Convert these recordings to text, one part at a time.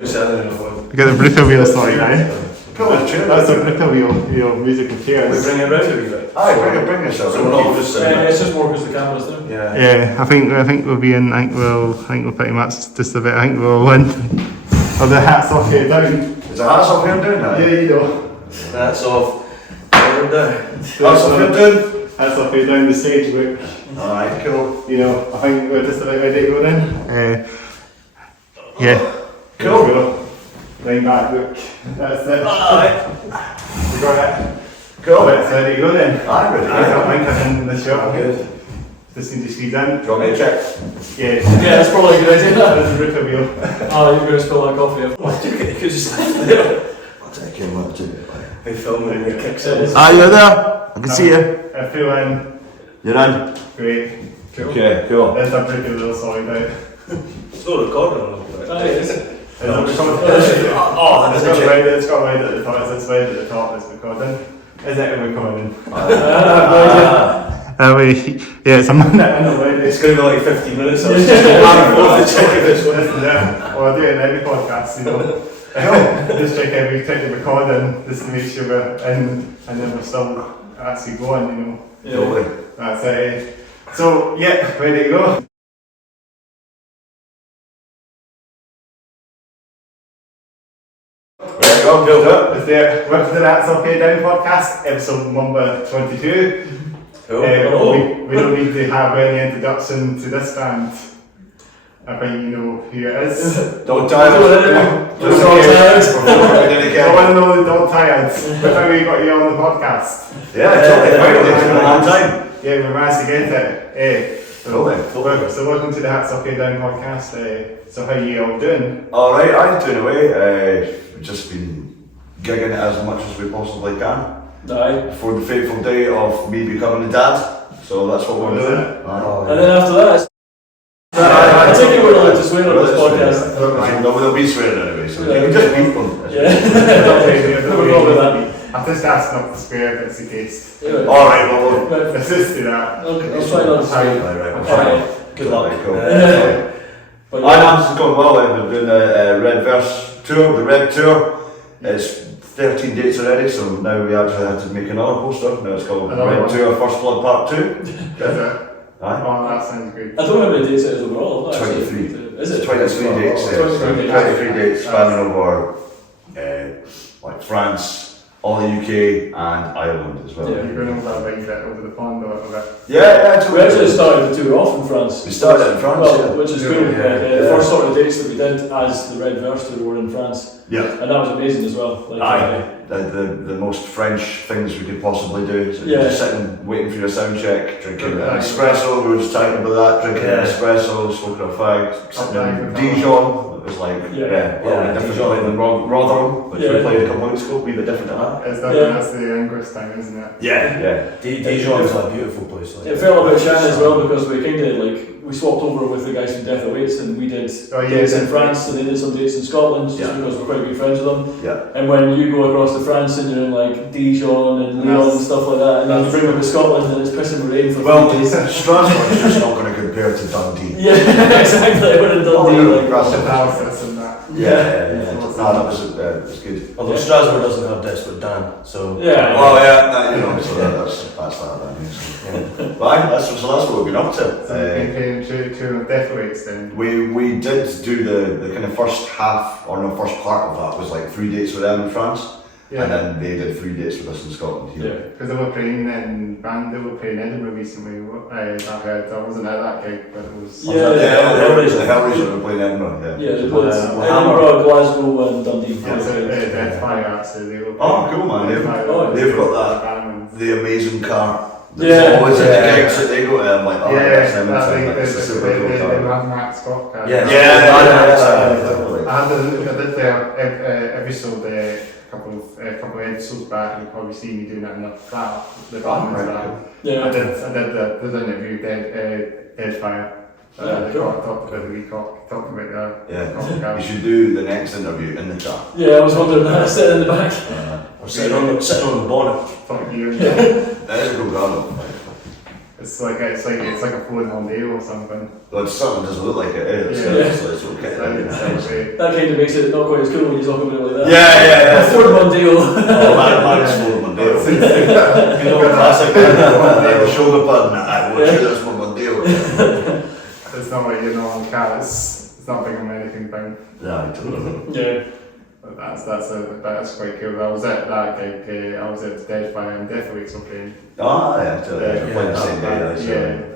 Get the brutal wheel sorted now. That's a brutal wheel, music and chairs. We bring it round a wee bit. Aye, bring this up. So we're not just it's just more because the camera's there. Yeah, I think we'll be in. I think we'll pretty much just a bit. I think we'll win. Or the hats off here down. Is the hats off here down now? Yeah, you know. That's off. Down. Hats off here down. Hats off here down the stage work. Alright, cool. You know, I think we're just about ready to go then. Yeah. Cool. Line back, look. That's it. Alright. We got it. Cool. Let's ready to go then. Aye, ready. I don't think I'm in the shot. Good. Just need to squeeze in. Do you want me to check? Yeah. Yeah, that's probably a good idea. There's a brutal wheel. Oh, you're going to spill that coffee. What? You could just leave there. I'll take him, I'll take it. They film it and it kicks in. Ah, you're there. I can see you. I feel in. You're in. Great. Cool. Okay, cool. There's a pretty little song out. Still recording a little bit. Is it? It's got right at the top, it's right at the top, it's recording. Is it recording? Yeah, it's a minute in a way. It's going to be like 15 minutes. I was Yeah. just check if it's one. Yeah, well I do it in every podcast, you know. Just check every time the recording, just to make sure we're in, and then we're still actually going, you know. Yeah. Totally. That's it. So, yeah, ready to go. Go. Is there Welcome to That's Okay Down podcast, episode number 22. Cool. We don't need to have any introduction to this band. I think you know who it is. Don't die. Just all tired. I want to know the Dog Tires. But how we got you on the podcast. Yeah, totally. It's been a long time. Yeah, we managed to get it. Totally. So welcome to the Hats Okay Down podcast. So how you all doing? Alright, I'm doing away. We've just been gigging as much as we possibly can. Aye. For the fateful day of me becoming a dad. So that's what we're doing. And then after that, I think you were allowed to swear on this podcast. No, they'll be swearing anyway, so you can just beat them. Yeah. Never go with that. I've just asked not to swear if it's the case. Alright, well, Let's just do that. Okay, I'll try not to swear. Alright, Good luck. Cool. But Finance is going well. We're doing the Red Verse tour, the Red Tour. It's 13 dates already, so now we actually had to make another poster. Now it's called Red Tour First Blood Part 2. Is it? Aye. Oh, that sounds good. I don't know how many dates it is overall. 23. Is it? 23 dates. 23 dates spanning over like France, all the UK and Ireland as well. Yeah. You're going over a big bit over the pond or over. Yeah, We actually started the tour off in France. We started in France, well, which is cool. Yeah. The first sort of dates that we did as the Red Verse tour were in France. Yeah. And that was amazing as well. Like, The most French things we could possibly do. So Yeah. you're just sitting, waiting for your sound check, drinking an espresso. We were just talking about that, drinking an espresso, smoking a fag, sitting in Dijon. It was like, different Dijon. than Rotherham, which we Yeah. played a couple of weeks ago, a wee bit different to that. That's the English thing, isn't it? Yeah. Dijon is a beautiful place. it felt a bit shy as well because we kind of we swapped over with the guys from Death Awaits and we did dates in France and they did some dates in Scotland just because we're quite good friends with them. Yeah. And when you go across to France and you're in like Dijon and Lyon and stuff like that, and then you bring them to Scotland and it's pissing with rain for 3 days. Strasbourg's just not going to compare to Dundee. Yeah, exactly. We're in Dundee. Analysis and that. Yeah. No, that was good. Although Strasbourg doesn't have Desperate Dan, so Yeah. Well, so that's that then. So. Right, that's what we've been up to. Came to Death Awaits then. We did do the kind of first half, or no, first part of that was like 3 dates with them in France, and then they did 3 dates with us in Scotland here. Yeah. Because they were playing in Edinburgh recently. I wasn't at that gig, but it was. The Hellraiser were playing Edinburgh. Yeah, they played Edinburgh, Glasgow and Dundee. Deadfire actually. They were Cool man, they've got that, the amazing car. There's always in the gigs that they go to, I'm like, that's them. That's the super cool car. The Mad Max Scott car. I did the episode a couple of episodes back. You'll probably see me doing that in the flat. The Yeah. I did the interview Deadfire. Talked about the wee cock, talked about the You should do the next interview in the car. Yeah, I was wondering that, sitting in the back. or sitting on the bonnet. Fuck you. That is a cool car though. It's like a floating Mondeo or something. Well, it certainly doesn't look like it. It's okay. That kind of makes it not quite as cool when you talk about it like that. Yeah. Ford Mondeo. Oh man, it's Ford Mondeo. You know, classic. The shoulder pad. Nah, well, sure, that's Ford Mondeo. It's not like your normal car. It's not big on anything big. Yeah, totally. Yeah. But that's quite cool. I was at that gig. I was at Deadfire and Deathweights were playing. Yeah, totally. Playing the same day. I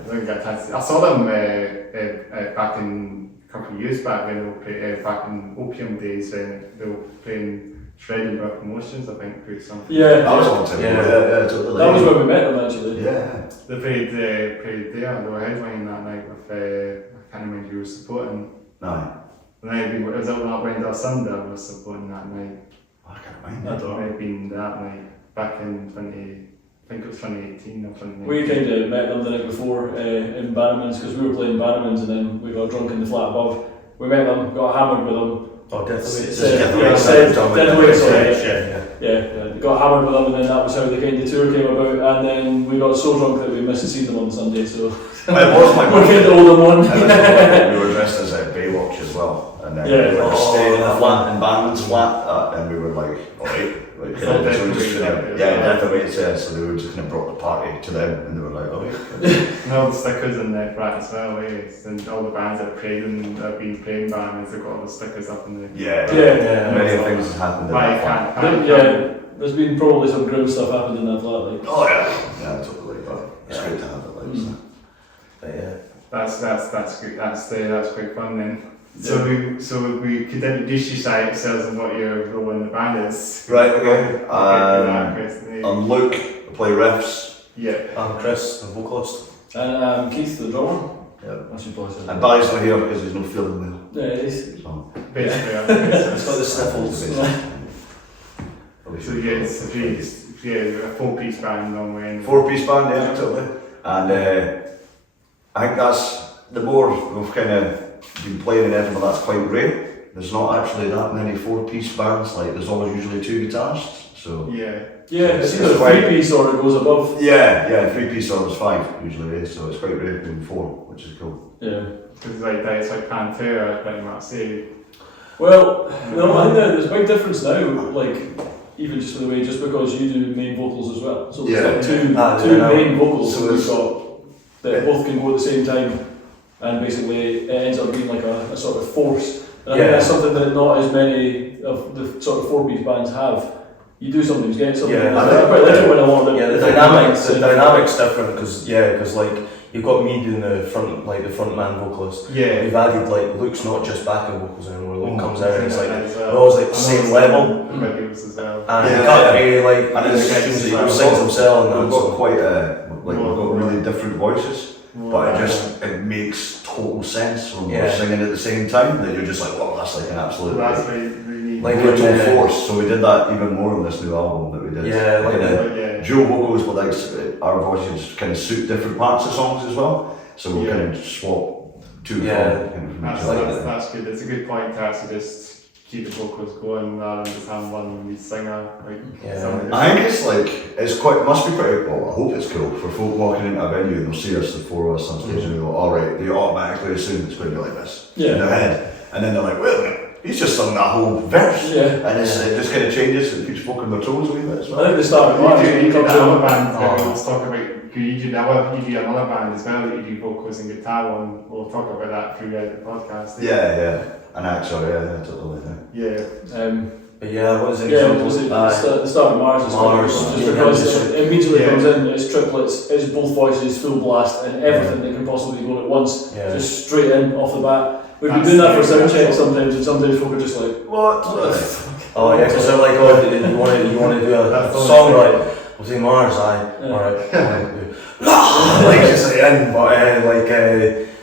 didn't get a chance. I saw them back in a couple of years back when they were back in Opium days when they were playing Shredding Our Promotions, I think, or something. Yeah. That was a long time ago. Yeah, totally. That was where we met them actually. Yeah. They played there. They were headlining that night with I can't remember who was supporting. No. It was up that Wednesday or Sunday I was supporting that night. I can't mind I that. don't It know. might have been that night, back in I think it was 2018 or 2019. We kind of met them the night before in Bannerman's because we were playing Bannerman's and then we got drunk in the flat above. We met them, got hammered with them. Oh, definitely. Yeah, got hammered with them and then that was how the kind of tour came about and then we got so drunk that we missed seeing them on Sunday, so It was my we're kind of all in one. We were dressed as a Baywatch as well, and then we were just staying in a flat, in Bannerman's flat, and we were like, alright. Like, so we just so they were just kind of brought the party to them, and they were like, And all the stickers in the flat as well, and all the bands that have been playing bands, they've got all the stickers up in the... Many things have happened in that flat. There's been probably some grim stuff happened in that flat. Like. Oh yeah, totally, but it's great to have it like that. But yeah. That's good. That's quite fun then. So we could introduce yourselves and what your role in the band is. Right. Okay. I'm Luke. I play riffs. Yeah. I'm Chris, the vocalist. And Keith, the drummer. Yeah. I should probably say. And Barry's not here because he's not feeling well. Yeah, he's. So. Basically, It's got the sniffles. So a 4-piece band normally. 4-piece band, yeah, totally. And I think that's the more we've kind of been playing in Edinburgh, that's quite rare. There's not actually that many 4-piece bands, like there's always usually 2 guitarists, so... Yeah, it's either 3-piece or it goes above. Yeah, 3-piece or it's 5 usually, so it's quite rare being 4, which is cool. Yeah. Because it's like Pantera, pretty much say. Well, no, I think there's a big difference now, like, even just with the way, just because you do main vocals as well. So there's like two main vocals so we've got that both can go at the same time, and basically it ends up being like a sort of force. And I think that's something that not as many of the sort of 4-piece bands have. You do sometimes get something. Yeah, I quite like it when I want it. Yeah, the dynamic's different because like you've got me doing the front man vocalist. Yeah. We've added like Luke's not just backing vocals anymore. Luke comes out and it's like well. always like the same level. As well. And he sings himself and we've got quite we've got really different voices, but it makes total sense when we're singing at the same time that you're just like, oh, that's like an absolute brutal force. So we did that even more on this new album that we did. Dual vocals, but like our voices kind of suit different parts of songs as well. So we kind of swap two from that's good. It's a good point to actually just keep the vocals going rather than just have one lead singer. I think it must be pretty cool. I hope it's cool for folk walking into a venue and they'll see us, the 4 of us on stage, and they go, alright, they automatically assume it's going to be like this in their head. And then they're like, wait a minute, he's just sung that whole verse. And it just kind of changes and keeps poking their toes a wee bit as well. I think they start with you do another band, let's talk about, you do another band as well that you do vocals and guitar on. We'll talk about that throughout the podcast. Anaxor, totally. But what is it? The start of Mars is just because it immediately comes in, it's triplets, it's both voices, full blast, and everything that can possibly go at once, just straight in off the bat. We've been doing that for sound checks sometimes, and sometimes folk are just like, what the fuck? Oh yeah, because they're like, you want to do a song, right? We'll say Mars, alright.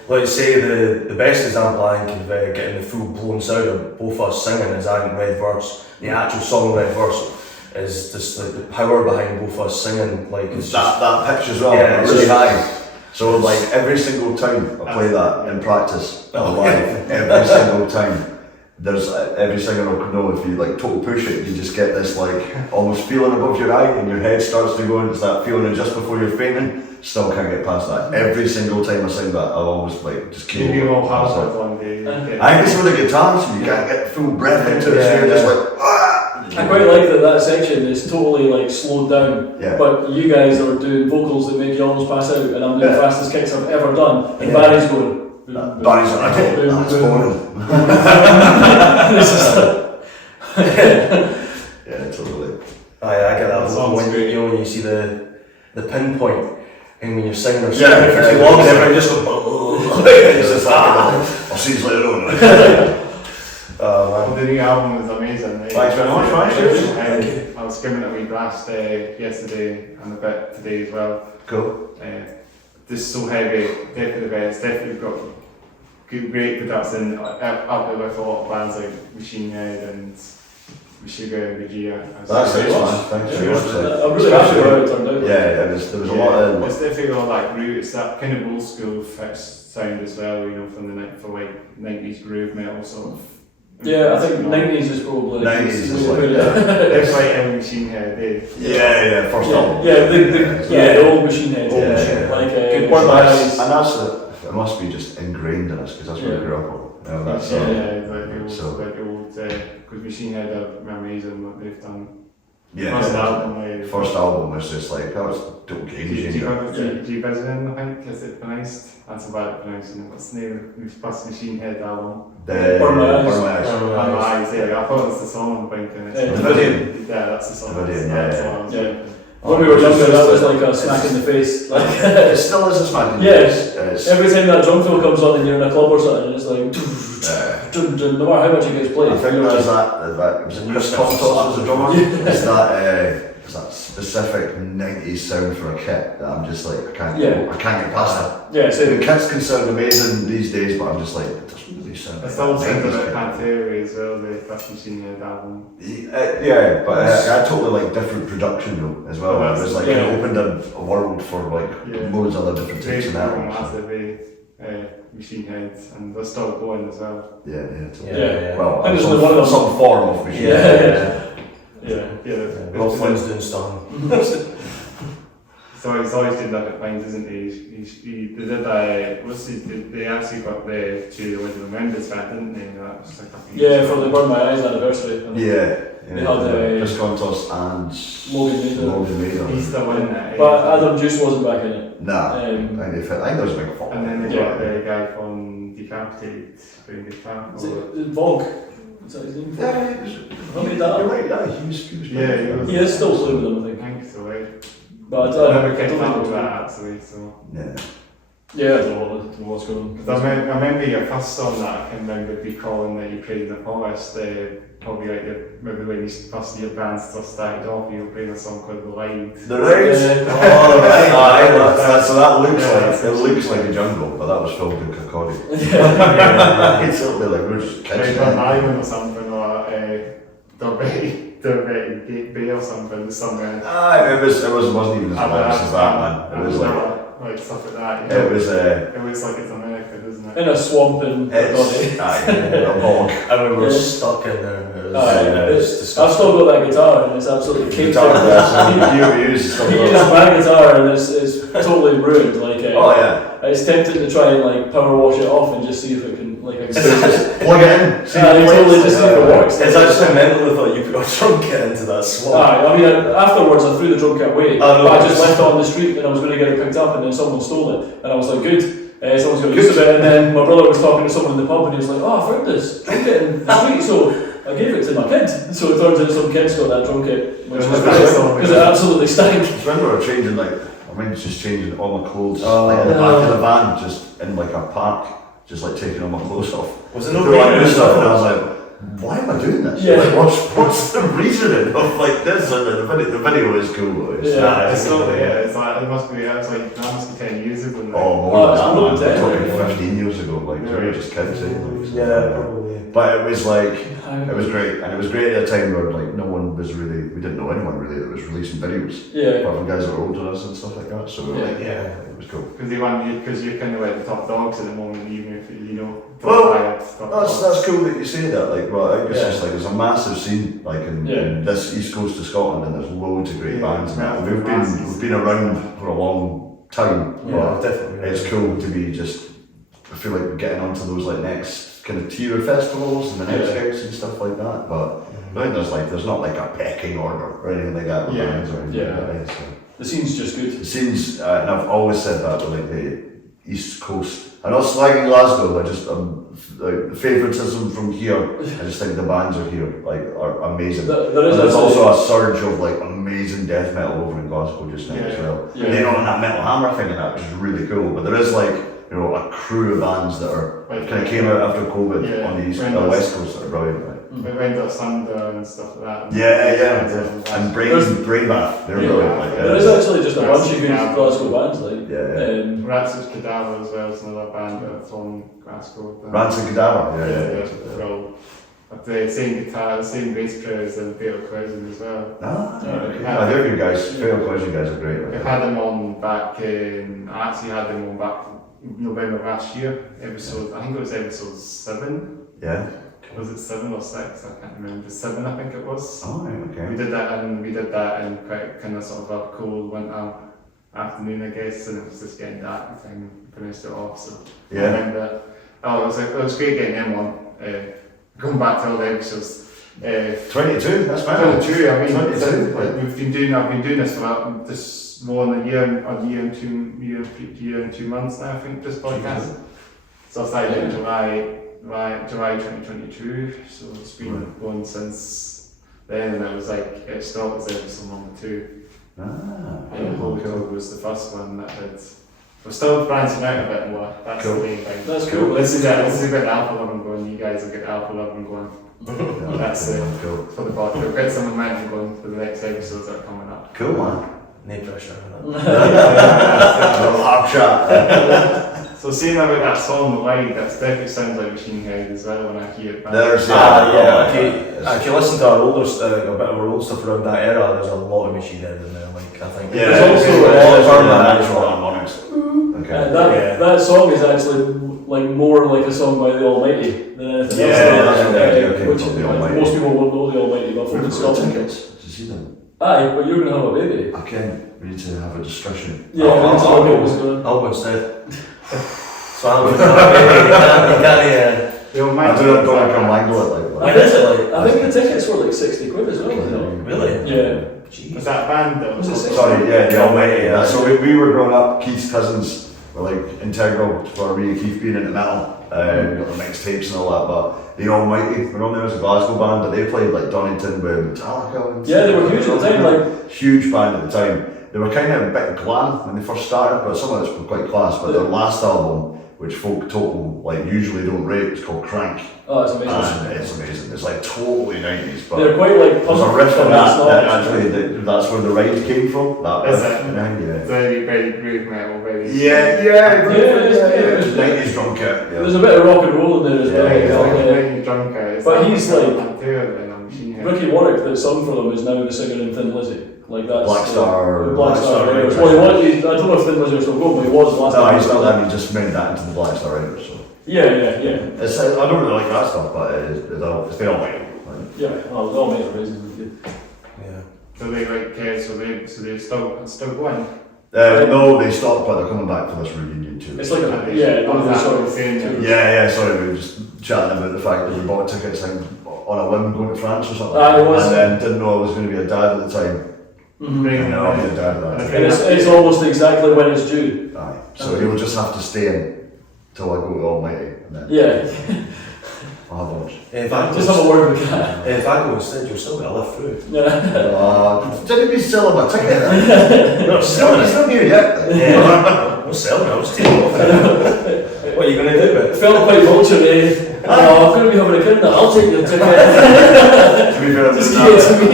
Like say the best example I think of getting the full blown sound of both us singing is I think Red Verse. The actual song Red Verse is just like the power behind both us singing. Like it's that pitch as well, really high. So like every single time I play that in practice, live, every single time, there's every singer will know if you like total push it, you just get this like almost feeling above your eye and your head starts to go into that feeling and just before you're fainting, still can't get past that. Every single time I sing that, I'll always like just keep. Maybe you'll have it one day. I think it's with the guitars, you can't get full breath into it, so you're just like, I quite like that section is totally like slowed down, Yeah. but you guys are doing vocals that make you almost pass out, and I'm doing the fastest kicks I've ever done, and Barry's going. Barry's like, that's boring. Yeah, totally. I get that Sounds when great. when you see the pinpoint, and when you're singing or Yeah, for too long, everyone just goes. It's just like, I'll see you later on. Well, the new album is amazing. Thanks very much, man. I was giving it a wee blast yesterday and a bit today as well. Cool. Just so heavy, definitely the best. Definitely got great production up there with a lot of bands like Machine Head and Sugar and Gojira. That's it, man. Thanks very much. I'm really happy with how it turned out. Yeah, there was a lot of. It's definitely got that groove. It's that kind of old school fixed sound as well. You know, from the for like 90s groove metal sort of. Yeah, I think 90s is probably 90s is like It's like every Machine Head. Yeah, first album. The old Machine Head. Like Good Burn My Eyes. And that's it must be just ingrained in us because that's what we grew up on. That's Like the old, because Machine Head are amazing what they've done. First album was just like, that was dope game Do changer. you visit them, I think? Is it pronounced? That's about it pronouncing it. What's the name of the first Machine Head album? Burn My Eyes. Burn My Eyes, yeah. I thought it was the song I'm thinking. Davidian. Yeah, that's the song. Davidian, yeah. When we were younger, that was like a smack in the face. Like, it still is a smack in the face. Every time that drum fill comes on and you're in a club or something, it's like, no matter how much it gets played. I think there's that was it Chris Comptos as a drummer? It's that specific 90s sound for a kit that I'm just like, I can't get past it. Yeah, so the kits can sound amazing these days, but I'm just like, it doesn't really sound. It's all sounded like Pantera as well, the first Machine Head album. Yeah, but I totally like different production though as well. It was like it opened a world for like loads of other different takes and that. Massive Machine Heads, and they're still going as well. Yeah. Well, and there's some form of Machine Head. Rob Flynn's doing stuff. So he's always doing that at times, isn't he? They did they actually got the two original members back, didn't they? That was like for the Burn My Eyes anniversary. They had Chris Contos and Logan Mader. He's still in it. But Adam Juice wasn't back in it. Nah, I think there was a big fall. And then they got the guy from Decapitated doing guitar. Is it Vogue? Is that his name? You're right, he was he is still playing with them, I think. I think so, eh? But I never kept up with that actually, so. I don't know what's going on. Because I remember your first song that I can remember recalling that you played in the forest, probably like maybe when you first your band just started off, you were playing a song called The Light. The Light? So that looks like a jungle, but that was filmed in Kirkcaldy. It's totally like we're just catching Like an island or something, or Derby Bay or something, somewhere. It wasn't even as bad as that, man. It was like stuff like that. You know? It was like it's America, isn't it? In a swamp in a bog. And we were stuck in there. I've still got that guitar and it's absolutely caked in. You use my guitar and it's totally ruined. Like, it's tempting to try and like power wash it off and just see if it can plug it in. Totally just see if it works. It's actually mental the thought you put a drum kit into that swamp. I mean, afterwards I threw the drum kit away. I just left it on the street and I was going to get it picked up and then someone stole it. And I was like, good. Someone's got use of it. And then my brother was talking to someone in the pub and he was like, I found this drum kit in the street. So I gave it to my kid. So it turns out some kid's got that drum kit. Because it absolutely stank. I remember changing just changing all my clothes in the back of the van, just in like a park, just like taking all my clothes off. Was it no brainer stuff? And I was like, why am I doing this? Yeah. Like, what's the reasoning of like this? And the video is cool though. It's like it must be. That must be 10 years ago. More than that. Man. We're talking 15 years ago. Like we were just kids. Probably. But it was like it was great, and it was great at a time where like no one was really, we didn't know anyone really that was releasing videos. Apart from guys that were older than us and stuff like that. So it was cool. Because you're kind of like the top dogs at the moment, even if you know. Well, that's cool that you say that. Like, well, I guess it's like there's a massive scene like in this east coast of Scotland, and there's loads of great bands. And we've been around for a long time. Yeah, but definitely. it's cool to be just. I feel like we're getting onto those like next kind of tier of festivals and the next gigs and stuff like that. But I think there's not like a pecking order or anything like that with bands or anything like that. So. The scene's just good. The scene's, and I've always said that with like the East Coast. I'm not slagging Glasgow. I just like the favouritism from here. I just think the bands are here are amazing. There's also a surge of like amazing death metal over in Glasgow just now as well. Yeah. They're not on that Metal Hammer thing and that, which is really cool. But there is like a crew of bands that are kind of came out after COVID on the West Coast that are brilliant. We went to Thunder and stuff like that. Yeah. And Brain Bath, they're brilliant. There is actually just a bunch of good Glasgow bands, like. Rancid Cadaver as well is another band that's from Glasgow. Rancid Cadaver, The same guitar, the same bass players and Fatal Collision as well. They're good guys. Fatal Collision guys are great. We had them on back in, I actually had them on back November last year, I think it was episode 7. Yeah. Was it 7 or 6? I can't remember. 7, I think it was. Oh, okay. We did that in quite kind of sort of a cold winter afternoon, I guess, and it was just getting dark. We finished it off. So I remember. It was great getting them on. Going back to all the episodes. 22. That's fine. 22. I mean, 22. I've been doing this for just more than a year and 2 months now. I think this podcast. So I started in July 2022, so it's been going since then, and it was like, it started as episode number 2. Holy Dog was the first one that had. We're still branching out a bit more, that's the main thing. That's cool. This is a bit Alpha 11 going, you guys will get Alpha 11 going. That's cool. For the podcast. We've got some momentum going for the next episodes that are coming up. Cool, man. No pressure on Hard chat. So saying about that song, The Light, that definitely sounds like Machine Head as well when I hear it back. If you listen to our older, a bit of our old stuff around that era, there's a lot of Machine Head in there. Like I think. Yeah. There's also a lot of natural harmonics. Okay. That song is actually like more like a song by the Almighty than anything else. Which most people won't know the Almighty, but from Scotland. Did you see them? Aye, but you're gonna have a baby. Okay, we need to have a discussion. Yeah, I'll go instead. So I'm going to I don't wangle it I think the tickets were like 60 quid as well. Really? Yeah. Jeez. Was that band though? Was it 60? Sorry, the Almighty. So we were growing up, Keith's cousins were like integral for me and Keith being into metal. We got the mixtapes and all that, but the Almighty were on there as a Glasgow band, but they played like Donington with Metallica. And they were huge at the time. Like huge band at the time. They were kind of a bit glam when they first started, but some of it's quite class. But their last album, which folk total like usually don't rate, it's called Crank. Oh, it's amazing. And it's amazing. It's like totally 90s, but they're quite like there's a riff on that actually that's where the ride came from. That is riff. Very, very groove metal, very. Yeah. 90s drum kit. There's a bit of rock and roll in there as well. Drum kit. But he's like Ricky Warwick that sung for them is now the singer in Thin Lizzy. Like that's Black Star. Riders. Well, I don't know if Thin Lizzy are still going, but he was last time. No, he's not that. He just made that into the Black Star Riders. So. Yeah. It's, I don't really like that stuff, but it's the Almighty. Yeah, the Almighty is good. Yeah. So they so they're still going. No, they stopped, but they're coming back for this reunion too. It's like Sorry, we were just chatting about the fact that we bought tickets on a whim going to France or something, and then didn't know I was going to be a dad at the time. I'll be a dad at that time. It's almost exactly when it's due. Aye. So he'll just have to stay in till I go to Almighty, and then I'll have lunch. Just have a word with that. If I go instead, you're still going to live through. Didn't we sell him a ticket? No, he's not here yet. I'm selling it, I'll just take it off. What are you going to do with it? Felt quite vulture, I'm going to be having a kid now, I'll take your ticket. To be fair, just give it to me.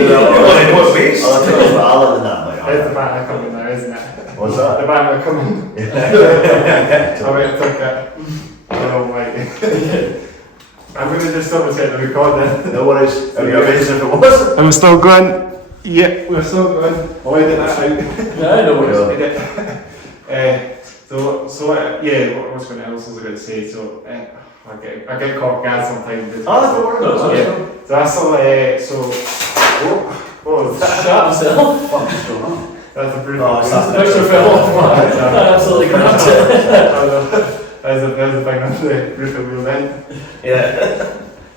What base? I'll take it for Alan and that. There's the banner coming now, isn't it? What's that? The banner coming. I went and took it. Almighty. I'm going to just double check the recording. No worries. It'd be amazing if it was. And we're still going. Yeah, we're still going. I'll edit that out. Yeah, no worries. What else was I going to say? So, I get caught gas sometimes. Don't worry. So I saw, what was that? Shut yourself. What is going on? That's a brief. Oh, it's The picture fell off. I absolutely grabbed it. There's a thing on the roof of the event. Yeah.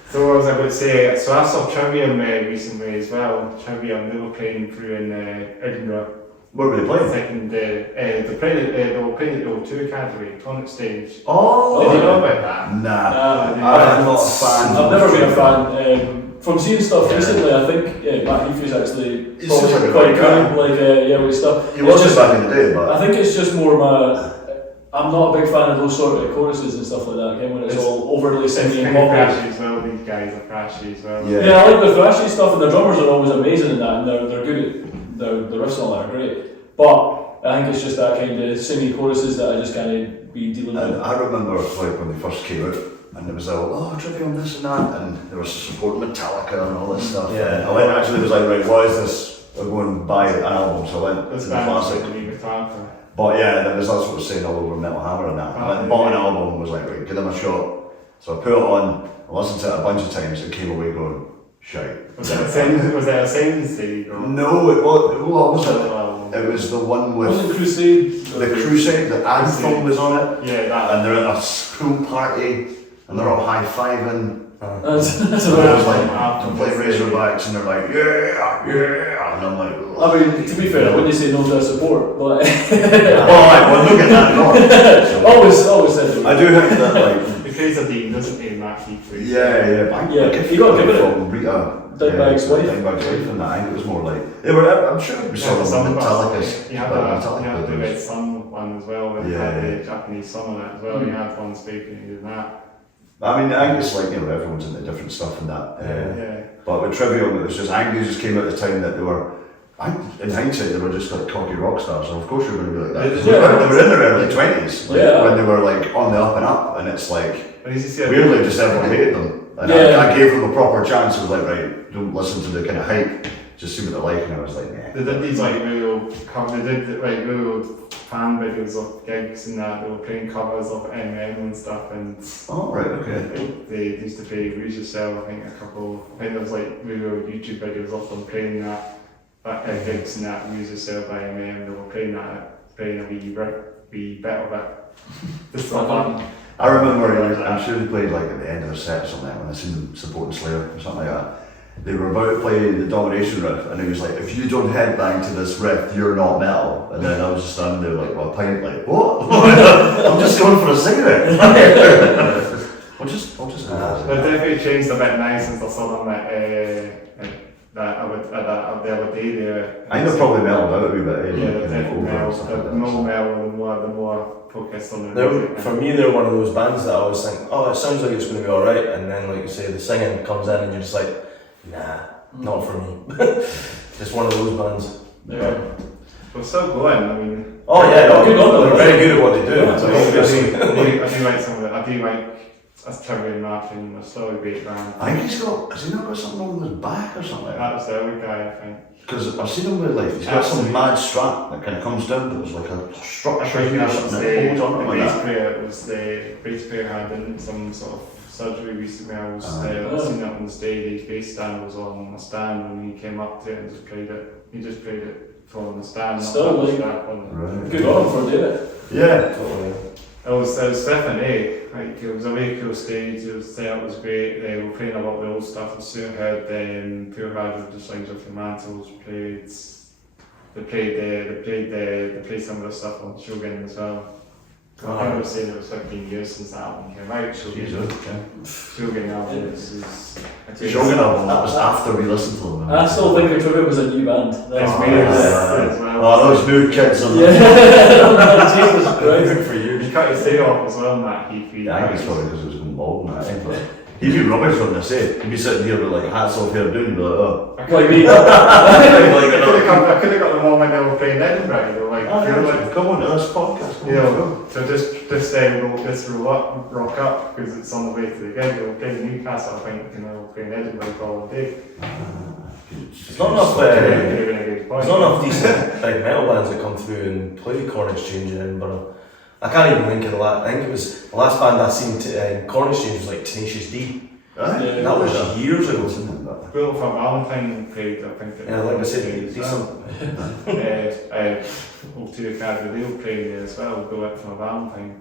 So what was I about to say? So I saw Trivium recently as well. Trivium, they were playing through in Edinburgh. What were they playing? Second, they were playing at the O2 Academy, Tonic Stage. Oh! Did you know about that? Nah. I'm not a fan. I've never been a fan. From seeing stuff recently, I think Matt Heafy's actually He seems like a quite great guy. cool, with stuff. He was just back in the day, but I think it's just more I'm not a big fan of those sort of choruses and stuff like that, okay, when it's all overly It's singing and kind of poppy. crashy as well, these guys are crashy as well. Yeah. Yeah, I like the thrashy stuff, and the drummers are always amazing in that, and they're good at the riffs and all that are great. But I think it's just that kind of singing choruses that I just can't be dealing and with. I remember like when they first came out, and there was all, Trivium this and that, and there was supporting Metallica and all this stuff. Yeah. And I went actually was like, right, what is this? I'm going to buy an album, so I went This to the band's classic. like really Metallica. But yeah, that's what was saying all over Metal Hammer and that. I went and bought an album and was like, right, give them a shot. So I put it on, I listened to it a bunch of times and came away going, shite. Was that a sound CD? No, it was, what was it? It was the one with Wasn't Crusade? the Crusade, the anthem was on it. Yeah, that. And they're at a school party and they're all high-fiving. That's And a I was bit. like, to play Razorbacks and they're like, yeah. And I'm like, I mean, to be fair, I wouldn't say no to support, but well, look at that, not. always said it. I do think that, like, The Crazy Dean doesn't name that deeply. yeah. Yeah, you gotta give it a- from Rita. Dimebag's wife. Dimebag's wife and that. I think it was more like, they were, I'm sure it was Yeah, some of the Metallica's. You had the Red Sun one as well, with the Japanese sun on it as well. You had one speaking in that. I mean, I think it's like, everyone's into different stuff and that. Yeah. But with Trivium, it was just, I think they just came at the time that they were, in hindsight, they were just like cocky rock stars, and of course you're going to be like that. 'Cause they were in their early 20s, when they were like on the up and up, and it's like, weirdly just everyone hated them. And I gave them a proper chance. I was like, right, don't listen to the kind of hype, just see what they're like, and I was like, nah. They did these like real fan videos of gigs and that. They were playing covers of MM and stuff, and Oh, right, okay. they used to play Lose Yourself. I think there was like real YouTube videos of them playing that at gigs and that Lose Yourself by MM. They were playing a wee bit of it. Just for fun. I remember, I'm sure they played like at the end of a set or something, when I seen them supporting Slayer or something like that. They were about to play the Domination riff, and he was like, if you don't headbang to this riff, you're not metal. And then I was just standing there like, well, pint, like, what? I'm just going for a cigarette. I'll just do that. They've definitely changed a bit now since I saw them the other day there. I think they're probably mellowed out a wee bit. Yeah, they're definitely mellowed. The more mellowed, the more focused on the music. For me, they're one of those bands that I always think, oh, it sounds like it's going to be alright, and then, like you say, the singing comes in, and you're just like, nah, not for me. Just one of those bands. Yeah. We're still going, I mean. Oh yeah, no, good on them. They're very good at what they do. Yeah, So obviously. I do like some of it. I do like Trivium Martin, they're still a great band. I think has he not got something wrong with his back or something like that? That was the other guy, I think. Because I've seen him with like, he's got some mad strap that kind of comes down, but there's like a I structure think here or that was something the that holds on like bass that. player. It was the bass player had some sort of surgery recently. I seen that on the stage. His bass stand was on a stand, and he came up to it and just played it. He just played it from the stand. Still, not the like, strap on it. Right. Good on them for doing it. Yeah. Totally. It was definitely like it was a really cool stage. The setup was great. They were playing a lot of the old stuff. And Sue had Pure Hard were just like Jeffrey Mantles played. They played some of the stuff on Shogun as well. I think I was saying it was 15 years since that album came out. Shogun album is Shogun album, that was after we listened to them. I still think Trivium was a new band. That's Oh, weird yeah. as well. Oh, those new kids on Jesus Christ. Good for you. You cut his tail off as well, Matt. He Yeah, I think it's probably because it was involved in that. I think, but he'd be rubbish from this, eh? He'd be sitting here with like hats off here doing, but Like me. I could have got them all when they were playing Edinburgh. They were like, come on to this podcast. you know, so just rock up because it's on the way to the gig. They were playing Newcastle, I think, and they were playing Edinburgh all day. There's not enough. There's There's not enough decent like metal bands that come through and play Corn Exchange in Edinburgh. I can't even think of the last. I think it was the last band I seen Corn Exchange was like Tenacious D. Yeah. That was years ago, wasn't it? But Built for Valentine played, I think. Yeah, like I said, decent. O2 Reveal played there as well, go out for Valentine.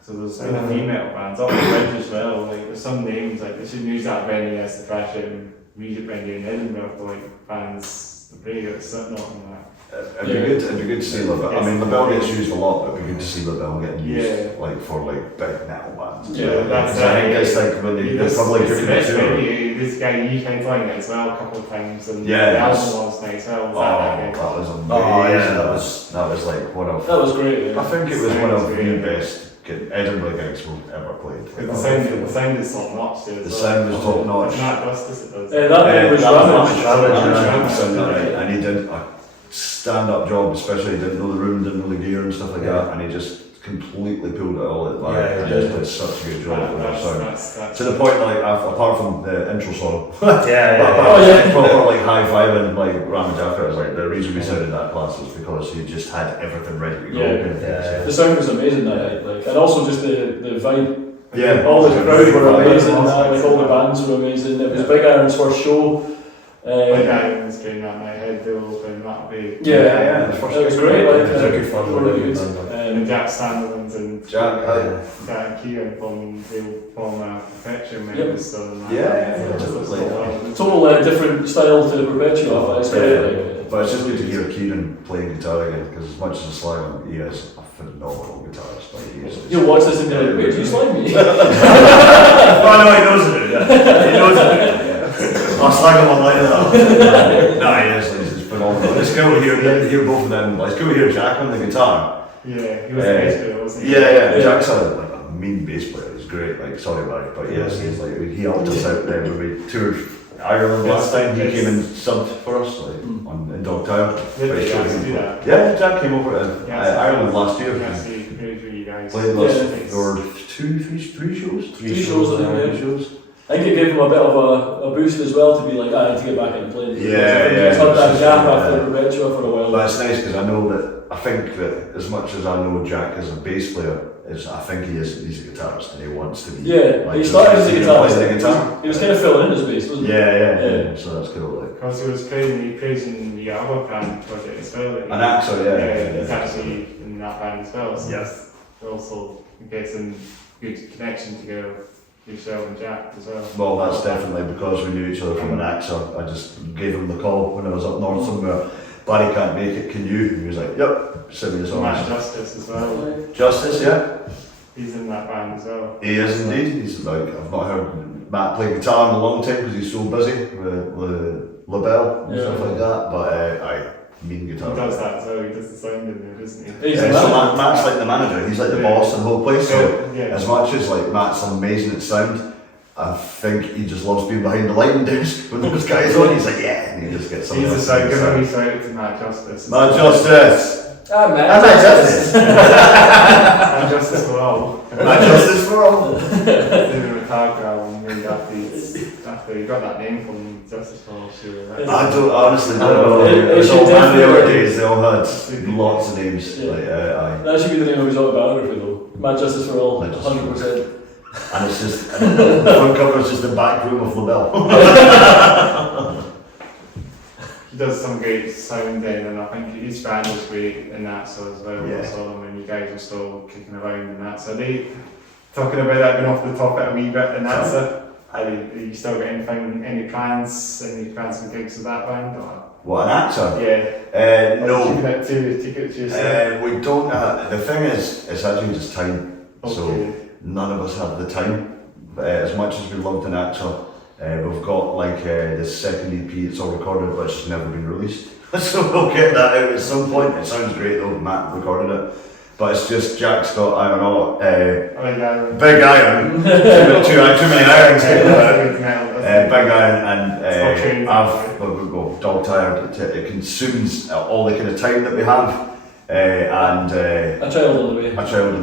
So there's been a few metal bands, up the bridge as well, like there's some names, like they should use that venue as the thrash music venue in Edinburgh for like bands to play at Slipknot and that. it'd be good to see LaBelle. I mean, LaBelle gets used a lot, but it'd be good to see LaBelle getting used like for like big metal bands. Yeah, that's I think it's like when they probably took it to this guy you can find it as well a couple of times, and yeah, the album was nice. That was amazing. That was like one of. That was great. I think it was one of the best Edinburgh gigs we've ever played. The sound is top notch. The sound was top notch. Not justice, it does. That was Ravage, and he did a stand-up job, especially he didn't know the room, didn't know the gear and stuff like that, and he just completely pulled it all at back. He just did such a good job with that sound. To the point, like apart from the intro song, proper like high-fiving like Ravage after, it was like the reason we sounded that class was because he just had everything ready to go. The sound was amazing that night, like, and also just the vibe. Yeah, all the crowd were amazing. Like all the bands were amazing. It was Big Iron's first show. Big Iron was doing that night. Head Bill open, that big. It was great. Like, it was a good fun. Really good. And Jack Sanderlands and Jack Kieran from Perfection members. Total different style to Perpetua. It's great. But it's just good to hear Kieran playing guitar again, because as much as a slime, he is a phenomenal guitarist. Like, he is. You'll watch this and be like, wait, do you slime me? Oh no, he knows it. He knows it. I'll slag him on later. No, he is. He's phenomenal. It's cool to hear both of them. It's cool to hear Jack on the guitar. Yeah, he was a bass player, wasn't he? Yeah. Jack's a mean bass player. He's great. Like, sorry about it, but yes, he's like he helped us out there when we toured Ireland last time. He came and subbed for us in Dogtown. Yeah, Jack came over to Ireland last year. Played with us for 3 shows. Three shows. I think it gave him a bit of a boost as well to be like, I need to get back into playing. He's had that gap after Perpetua for a while. But it's nice because I think that as much as I know Jack as a bass player, I think he's a guitarist and he wants to be. Yeah, like, he started as a guitarist. Guitar. He was kind of filling in his bass, wasn't he? Yeah. So that's cool. Like. Because he was praising the other band project as well. Like, Anaxor, he's actually in that band as well. So yes. Also getting good connection together. Yourself and Jack as well. Well, that's definitely because we knew each other from Anaxor. I just gave him the call when I was up north somewhere. Barry can't make it, can you? And he was like, yep, send me the songs. Matt Justice as well. Justice, yeah. He's in that band as well. He is indeed. He's like, I've not heard Matt play guitar in a long time because he's so busy with LaBelle and stuff like that. But mean guitar. He does that as well, he does the sound in there, doesn't he? So Matt's like the manager, he's like the boss of the whole place. So as much as like Matt's amazing at sound, I think he just loves being behind the lighting desk when those guys on. He's like, and he just gets something. He's the sound, give me shout to Matt Justice. Matt Justice! Matt Justice! Matt Justice for all. Matt Justice for all! Doing a tag album named after he got that name from Justice for All, sure. I honestly don't know. It was all the other days, they all had lots of names. That should be the name of his autobiography though. Matt Justice for All, 100%. And it's just, the front cover is just the back room of LaBelle. He does some great sound then, and I think his band was great in that so as well. I saw them when you guys were still kicking around in that. So they, talking about that, going off the topic a wee bit, and that's it. Are you still got any plans and gigs with that band? Or? What, an actor? Yeah. No. Take it to yourself? We don't have, the thing is, it's actually just time. Okay. So none of us have the time. As much as we loved an actor, we've got like the second EP, it's all recorded but it's just never been released. So we'll get that out at some point. It sounds great though, Matt recorded it. But it's just Jack's got, I don't know, Big Iron. too many irons. Big Iron and I've dog tired. It consumes all the kind of time that we have. And a child on the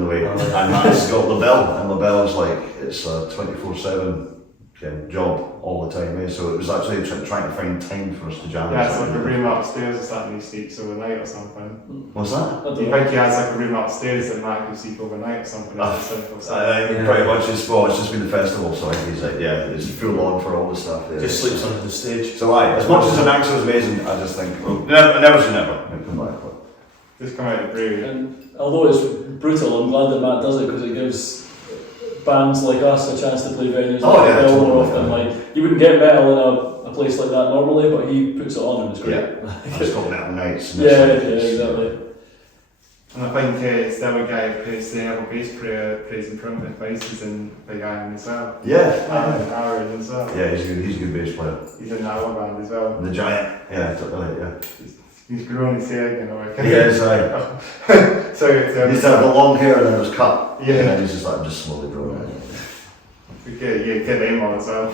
way. And Matt's got LaBelle, and LaBelle's like, it's a 24/7 job all the time, so it was actually trying to find time for us to jam. Yeah, it's like a room upstairs or something, he sleeps overnight or something. What's that? Do you think he has like a room upstairs that Matt can sleep overnight or something? Pretty much it's just been the festival, so I think he's like, it's full on for all the stuff. Yeah. Just sleeps under the stage. So as much as Anaxor is amazing, I just think, never say never. Come back, but. Just come out of the brew. And although it's brutal, I'm glad that Matt does it because it gives bands like us a chance to play venues like metal more often. Like you wouldn't get metal in a place like that normally, but he puts it on and it's great. Yeah, it's called Metal Nights. Exactly. And I think it's the other guy who plays the other bass player plays in Primitive Vices in Big Iron as well. Yeah. Aaron as well. Yeah, he's a good bass player. He's in our band as well. The Giant. Yeah, yeah. He's grown his hair again, I reckon. Yeah, so he used to have the long hair and then it was cut. Yeah. And then he's just slowly growing it. Get them on as well.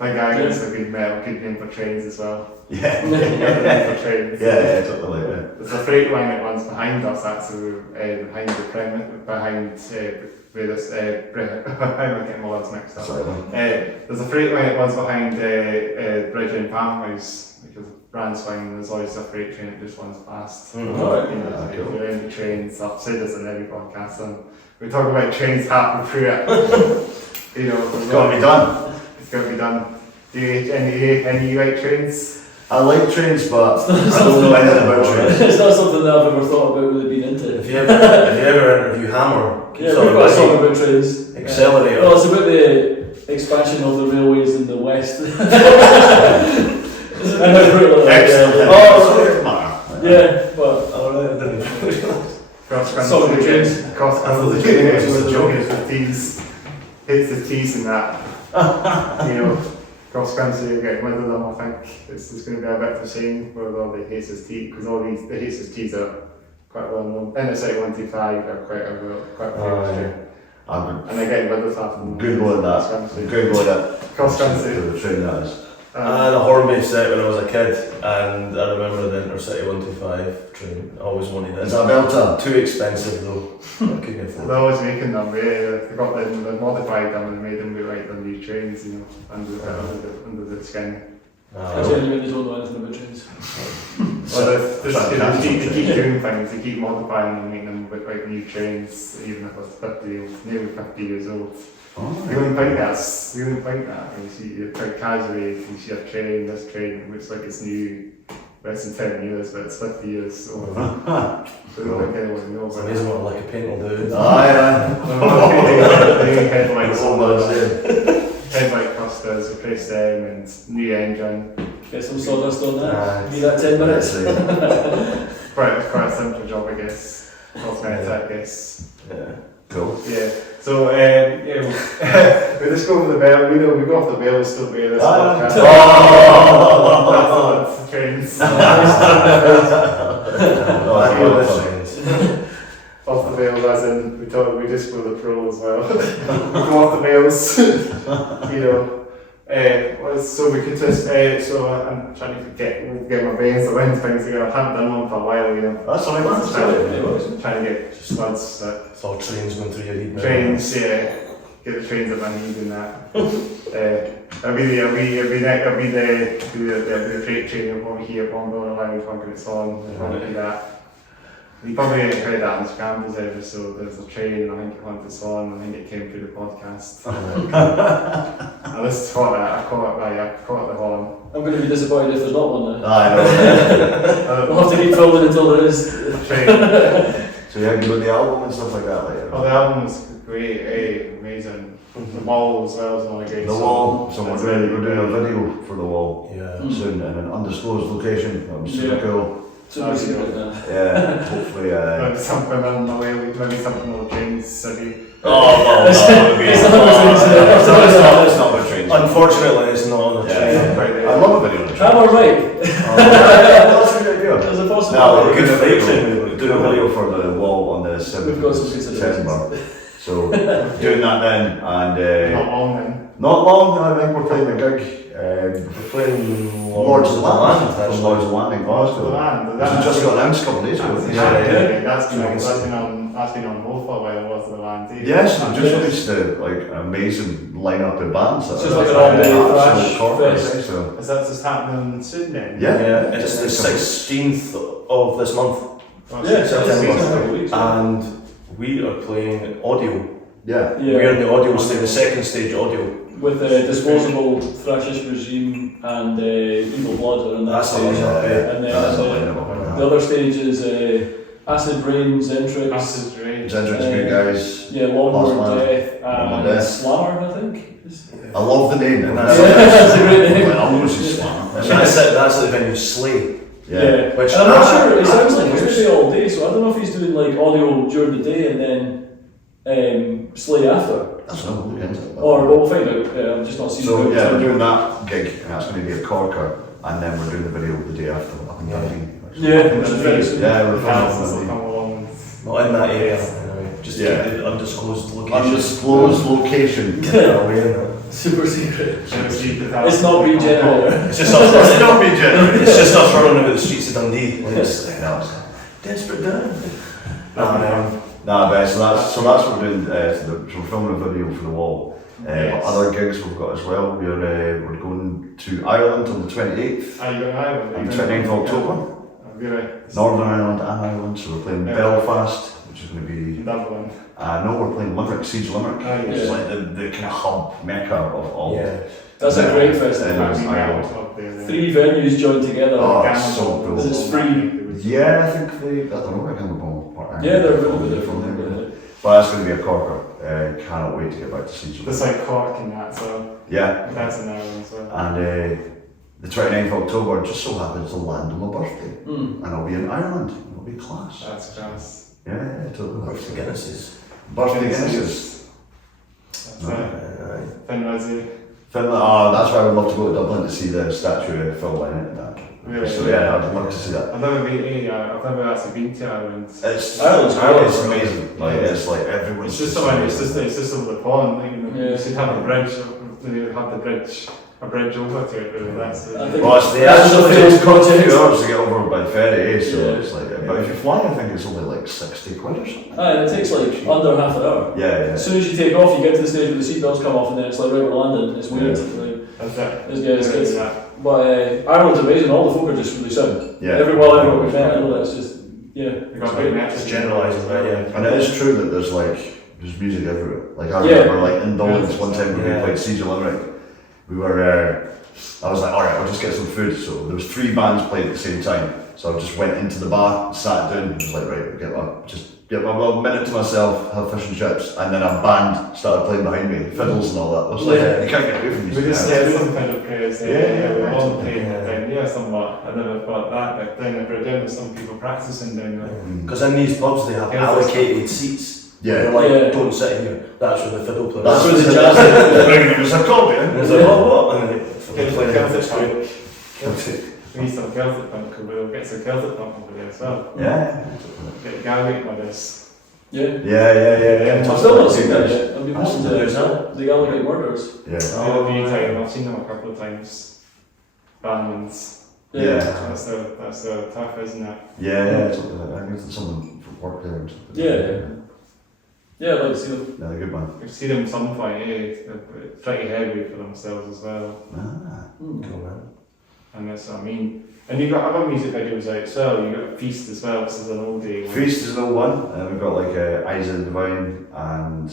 My guy gets a good metal, good name for trains as well. Yeah. For trains. Yeah, totally. Yeah. There's a freight line that runs behind us, actually, behind the behind where this, I'm getting my words mixed up. There's a freight line that runs behind Bridge in Farmhouse, because of Branswine, there's always a freight train that just runs past. Cool. If you're in the trains, I've said this in every podcast, and we talk about trains halfway through it. It's got to be done. It's got to be done. Do you any you like trains? I like trains, but I don't know anything about trains. It's not something that I've ever thought about really being into. If you ever interview Hammer, we've got a song about trains. Accelerator. Well, it's about the expansion of the railways in the west. Yeah, but I didn't Cross-country trains. Cross-country trains. It's a joke. It's the T's in that. Cross-country, you're getting rid of them, I think. It's going to be a bit the same with all the HST, because all the HSTs are quite well known. And it's like 125 are quite famous. And they're getting rid of half of them. Googling that. Cross-country. The train that is. I had a Hornby set when I was a kid, and I remember the Intercity 125 train. I always wanted it. Is that a belter? Too expensive though. I couldn't afford it. They're always making them, they modified them and made them be like the new trains, under the skin. I genuinely don't know anything about trains. They keep doing things, they keep modifying them and making them look like new trains, even if it's nearly 50 years old. You wouldn't think that when you see it quite casually, you see this train, it looks like it's new, less than 10 years, but it's 50 years, so I don't think anyone knows. It's amazing what like a paint will do. Headlight clusters, replace them, and new engine. Get some sawdust on that. Give that 10 minutes. Quite a simple job, I guess. Cosmetic, I guess. Yeah. Cool. Yeah. So, we just go over the bell. We go off the bell still be this podcast. That's the trains. Off the bell, as in we just go the pro as well. We go off the bells. So we could just. So I'm trying to get my veins around things again. I haven't done one for a while. That's all right. Trying to get slugs. It's all trains going through your head now. Trains, yeah. Get the trains at my knees and that. I'll be the freight train over here, one going around talking it's on, and do that. You probably ain't heard that on Scrambles ever, so there's a train, and I think it went it's on, and I think it came through the podcast. I just caught it, I caught the horn. I'm going to be disappointed if there's not one now. I know. We'll have to keep filming until there is. Train. So you had to do the album and stuff like that later? Oh, the album was great, amazing. The wall as well is another great song. The wall, we're doing a video for the wall soon in an undisclosed location. That was super cool. Hopefully. Maybe something on the way, maybe something will change City. It's not about trains. Unfortunately, it's not on the train. I love a video on the train. Am I right? That's a good idea. There's a possibility. No, we're doing a video for the wall on the 7th of September. So, doing that then, and Not long then. not long, I think we're playing a gig. We're playing Lords of the Land, from Lords of the Land in Glasgow. That's just got announced a couple of days ago. That's been on hold for a while, Lords of the Land. Yes, I've just released an amazing lineup of bands. It's just like an all-day thrash fest. So. Is that just happening soon then? Yeah. It's the 16th of this month. Yeah, September. And we are playing audio. Yeah. We're in the audio stage, the second stage audio. With Disposable, Thrashish Regime, and Evil Blood are in that That's the stage. lineup, And That's the then lineup. the other stage is Acid Rain, Zentrix. Acid Rain. Zentrix, good guys. Yeah, Longboard Last Death, Longboard and Death. Slammer, I think. I love the name. That's a great name. I almost just Slammer. That's at the venue Slay. Yeah. Which And I'm not sure, it sounds like he's doing all day, so I don't know if he's doing like audio during the day and then Slay after. That's not what we're into. Or we'll find out. I'm just not seeing So it. yeah, we're doing that gig, and that's going to be a corker, and then we're doing the video the day after up in Dundee. Yeah, which is very soon. Yeah, we're Councils will filming come along. not in that area. Anyway. Just Yeah. keep the undisclosed location. undisclosed location. Get that away in it. Super secret. It's It's not regenerator. It's just us. It's not be generous. It's just us running about the streets of Dundee. Like, No, it's desperate Dan. Nah, but so that's what we're doing. So we're filming a video for the wall. Yes. Other gigs we've got as well. We're going to Ireland on the 28th Are you going to Ireland? and 29th of October. I'm going Northern Ireland and Ireland. So we're playing Yeah. Belfast, which is going to be. to Dublin. No, we're playing Limerick, Siege Limerick. Oh, It's yeah. like the kind of hub mecca of all. Yeah. That's a great festival. Yeah. I've been Ireland. out up there. 3 venues joined together. Oh, Gamma it's so Ball, cool. It's free. Yeah, I think I don't know about Gamma Ball. Yeah, they're a little bit different. But that's going to be a corker. Cannot wait to get back to Siege There's Limerick. like Cork and that, so Yeah, that's in Ireland as well. and the 29th of October just so happens to land on my birthday. Mm. And I'll be in Ireland. It'll be class. That's class. Yeah, totally. Birthday Guinnesses. Birthday Guinnesses. That's No. it. Then Rosie. Finland, that's why I would love to go to Dublin to see the statue of Phil Lynott and that. Really? So yeah, I'd love to see that. I've never actually been to Ireland. Ireland's amazing. Like it's like everyone's It's just over the pond. Like, Yeah. You should have a bridge. You have a bridge over to it. Really. That's I it. think Well, it's the that's actual the takes first a few project. hours to get over by ferry, so Yeah. it's like, but if you fly, I think it's only like 60 quid or something. Aye, and it takes like under half an hour. Yeah, As soon as you take off, you get to the stage where the seatbelts come off, and then it's like right, we're landing. It's weird. Yeah. Like, That's it. it's good. Yeah. But Ireland's amazing. All the folk are just really sound. Yeah. Everyone we've met, I know that's just yeah. You got big nets. Just generalising that, yeah. And it is true that there's music everywhere. Like I Yeah. remember like in Dublin one time when we Yeah. played Siege of Limerick, we were I was like, alright, we'll just get some food. So there was 3 bands playing at the same time. So I just went into the bar, sat down, and was like, right, get my minute to myself, have fish and chips, and then a band started playing behind me, fiddles and all that. I was like, Yeah. you can't get away from We these just guys. had some kind of prayers. Yeah, We're all yeah. playing down here somewhat. I never thought that. Like down in Britain, there's some people practicing down there. Because in these pubs they have Yeah, allocated seats. Yeah. They're like, Yeah. don't sit here. That's where the fiddle player That's is. what the jazz is. There's a copy, And it's like, what? And then they play Celtic the punk. We need some Celtic punk over there. We'll get some Celtic punk over there as well. Yeah. Get Gaelic with us. Yeah. Yeah. I've still not seen that yet. I've been That's listening to there's the Gallagher Murders. Yeah. I've seen them a couple of times. Bandmans. Yeah. That's the tough, isn't it? Yeah. I think it's someone from work there or something. Yeah. Yeah, I'd like to see them. Yeah, good man. We've seen them some point, They're pretty heavy for themselves as well. Ah. Mm. Cool, man. And that's what I mean. And you've got other music videos out as well. You've got Feast as well, this is an old day one. Feast is the one, and we've got like Eyes of the Divine and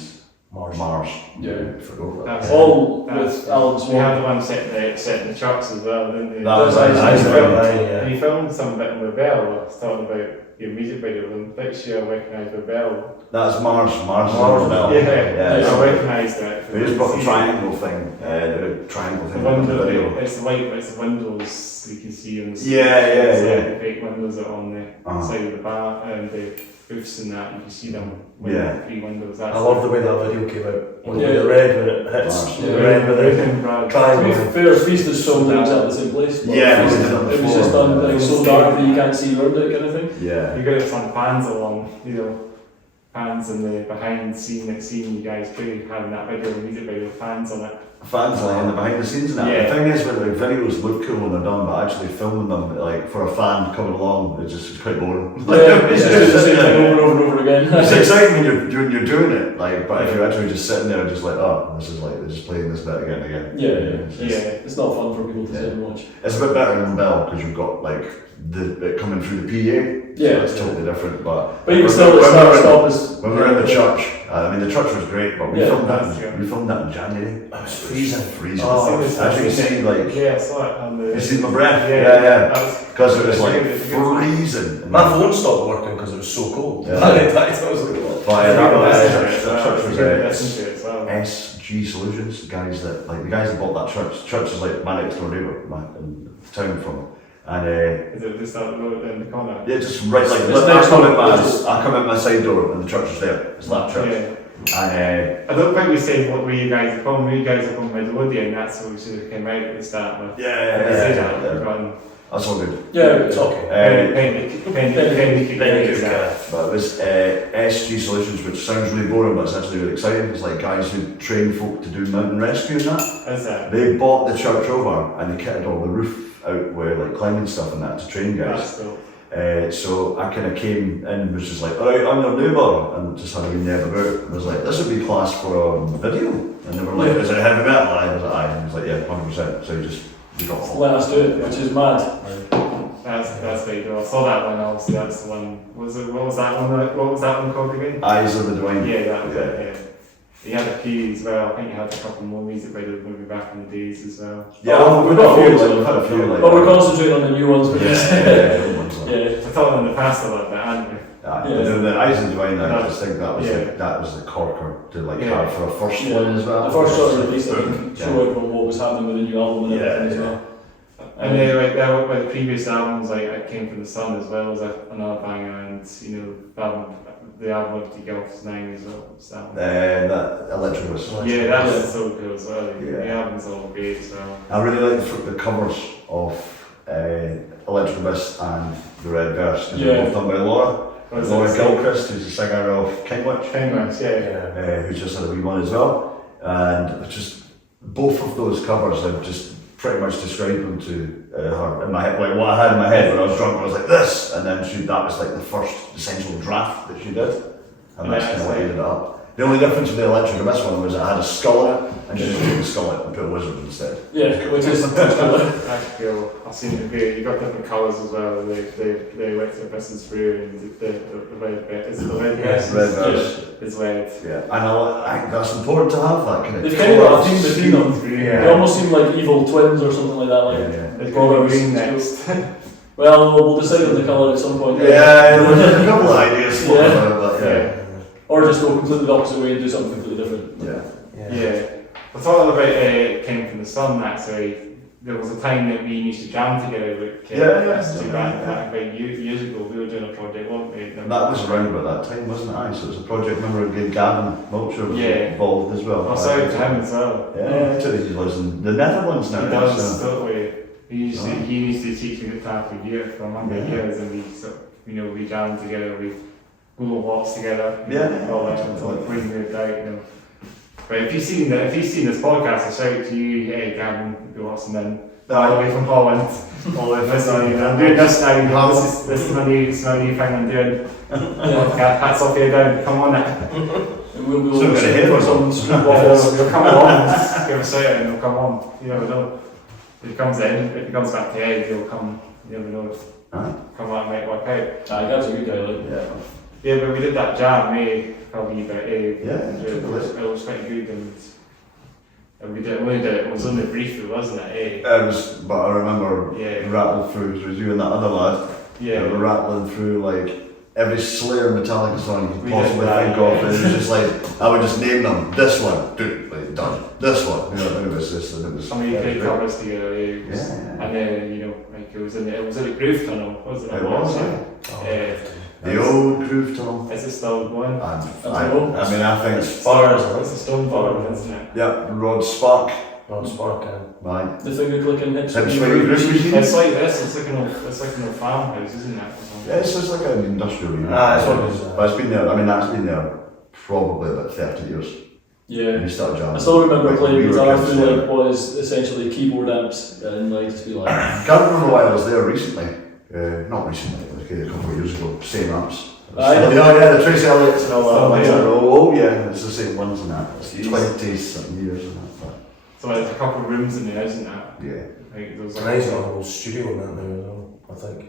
Mars. Yeah. Forgot that. That's All That's- with Alan We Swan. had the one set in the trucks as well, didn't we? That was Eyes of the And you filmed some bit with Belle. I was talking about your music video, and next year I recognised with Belle. That's Mars. Mars is Mars, on the bell. Yeah. I recognised it. We just put the triangle thing, the triangle The thing on the window, video. it's the white, it's the windows you can see on the Yeah. the fake windows that are on the Uh-huh. side of the bar and the roofs and that, you can see them with Yeah. the 3 windows. I love the way that video came out. When Yeah. the red when it hits, Mars. the red with it. To be Triangle. fair, Feast is so in exactly the same place. but Yeah, Feast, we did it it was before. just done like so dark that you can't see around it, kind of thing. Yeah. You got some fans along, fans in the behind seeing you guys play, having that video, music video, fans on it. fans like in the behind the scenes and that. Yeah. The thing is, when like videos look cool when they're done, but actually filming them like for a fan coming along, it's quite boring. It's just the same thing over and over and over again. It's exciting when you're doing it, like, but if you're actually just sitting there, just like, oh, this is like they're just playing this bit again and again. Yeah. It's not fun for people to sit and watch. It's a bit better than Belle because you've got like it coming through the PA. Yeah, so it's totally different. But even still, it's not stop. When we were in the church, I mean the church was great, but we Yeah, filmed that's that. true. We filmed that in January. It was freezing. Oh, Actually, you see, like, yeah, I saw it on the. you see my breath. Yeah. Yeah. Because it was like It's good. freezing. My phone stopped working because it was so cold. Yeah. I was like, what? But that church was Listen to it as well. SG Solutions, the guys that bought that church. Church is like my next door neighbour in town from. And Is it just out the road in the corner? yeah, just right like It's I next come door. I come in my side door and the church is there. It's that church. Yeah. And I don't think we said what you guys are from. You guys are from Midlothian, that's what we should have came out at the start with. yeah. That's all good. Yeah, it's okay. But it was SG Solutions, which sounds really boring, but it's actually really exciting. It's like guys who train folk to do mountain rescue and that. Is that? They bought the church over and they kitted all the roof out where like climbing stuff and that to train guys. That's cool. So I kind of came in and was just like, alright, I'm your neighbour, and just had a wee neb about and was like, this would be class for a video. And they were like, is it heavy metal? I was like, aye. And he was like, yeah, 100%. So you got all. Let us do it, which is mad. That's very cool. I saw that one. Obviously, that's the one. What was that one called again? Eyes of the Divine. Yeah, that was it. Yeah. He had a few as well. I think he had a couple more music videos maybe back in the days as well. Yeah, we've got a few. But we're concentrating on the new ones. I thought in the past about that, hadn't we? The Eyes of the Divine, I just think that was the corker to have for a first one as well. The first sort of release, I think, show everyone what was happening with the new album and everything as well. And the previous albums, like it Came From The Sun as well, was another banger, and the album of the Golf's name as well. So. That Electrobus. Yeah, that was so cool as well. Yeah. The album's all great as well. I really like the covers of Electrobus and The Red Verse. They're both done by Laura. Laura Gilchrist, who's the singer of Kingwitch. Who's just had a wee one as well. And it's just both of those covers, I've just pretty much described them to her in my head, like what I had in my head when I was drunk. I was like this, and then that was like the first essential draft that she did, and that's kind of what ended up. The only difference with the Electric Abyss one was it had a skull in it, and she just took the skull out and put a wizard instead. Yeah, which is that's cool. I've seen it great. You've got different colours as well. The Electric Abyss is blue, and the red bit is the red bit. Red verse. It's red. Yeah, and I think that's important to have that kind of. They've kind of got a theme between them. Yeah. They almost seem like evil twins or something like that. It's probably green next. Well, we'll decide on the colour at some point. Yeah, there's a couple of ideas floating about that. Or just go completely the opposite way and do something completely different. Yeah. I thought about Came From The Sun, actually. There was a time that we used to jam together with kids. Back about years ago, we were doing a project, weren't we? That was around about that time, wasn't it? So it was a project, remember Gavin Mulcher was involved as well. Oh, sorry to him as well. Yeah, he lives in the Netherlands now. He does, totally. He used to teach me guitar for years, for a number of years, and we jammed together, we go walks together, all that until we moved out, But if you've seen this podcast, I shout to you, hey Gavin, Watson, then all the way from Holland, all the way from I'm doing this now, this is my new thing I'm doing. Hats off here down, come on now. We'll for some we'll come along, give a shout and we'll come on. You never know. If it comes back to Ed, he'll come, you never know. Come out and make work out. That's a good guy, Yeah, but we did that jam, probably about it was quite good, and we only did it was only briefly, wasn't it? It was, but I remember rattled through, it was you and that other lad, we were rattling through like every Slayer Metallica song you could possibly think of, and it was just like, I would just name them, this one, done, this one, it was just, and it was... Some of you played covers together, and then, like it was in the Groove Tunnel, wasn't it? It was, the old Groove Tunnel. Is it still going? I mean, I think it's a stone bar, isn't it? Yeah, Rod Spark. Right. The finger clicking hips. It's like this, it's like an old farmhouse, isn't it? Yeah, it's just like an industrial unit. It's but it's been there, that's been there probably about 30 years. And you start jamming. I still remember Like, playing we were guitar kids, through yeah. like what is essentially keyboard amps, and like just be like, Can't remember why I was there recently. Not recently, like a couple of years ago. Same amps. Aye. The Tracy Elliott's and all that. Yeah. Oh yeah, it's the same ones and that. It's Jeez. 20-something years and that. So there's a couple of rooms in there, isn't there? Yeah. Like those And he's got a whole studio in that now as well, I think.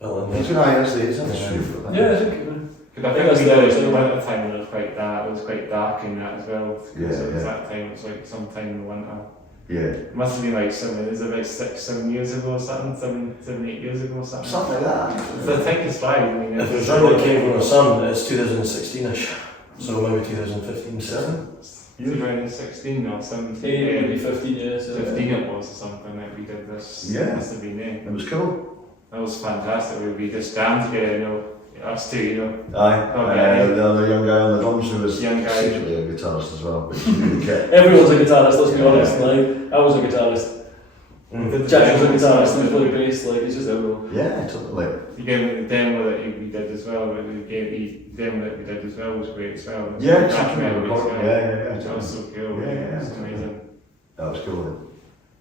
Built in He's there. an ISD, he's in the studio for that. yeah, I think. Because I think that's think we the did it other in the thing. winter time when it was quite dark. It was quite dark in that as well. 'Cause Yeah, it was yeah. that time. It was like sometime in the winter. Yeah. It must have been like it was about 6-7 years ago or something. 7-8 years ago or something. Something like that. The thing is fine. I mean, If there's round that came from the sun, it's 2016ish. So maybe 2015, 7. You were around 16 or 17. Maybe 15 years. 15 it was or something that we did this. Yeah. Must have been there. It was cool. That was fantastic. We just jammed together, you know, us two, you know. Aye. Okay. The other young guy on the drums who was Young guy. secretly a guitarist as well, but he really kept. Everyone's a guitarist, let's be Yeah. honest. Like, I was a guitarist. Mm. Jack was a guitarist, and he played bass, like, it's just everyone. Yeah, totally. You gave me the demo that we did as well, but the demo that we did as well was great as well. Yeah, That exactly. memory as well. Yeah. Which was so cool. Yeah. It's amazing. That was cool.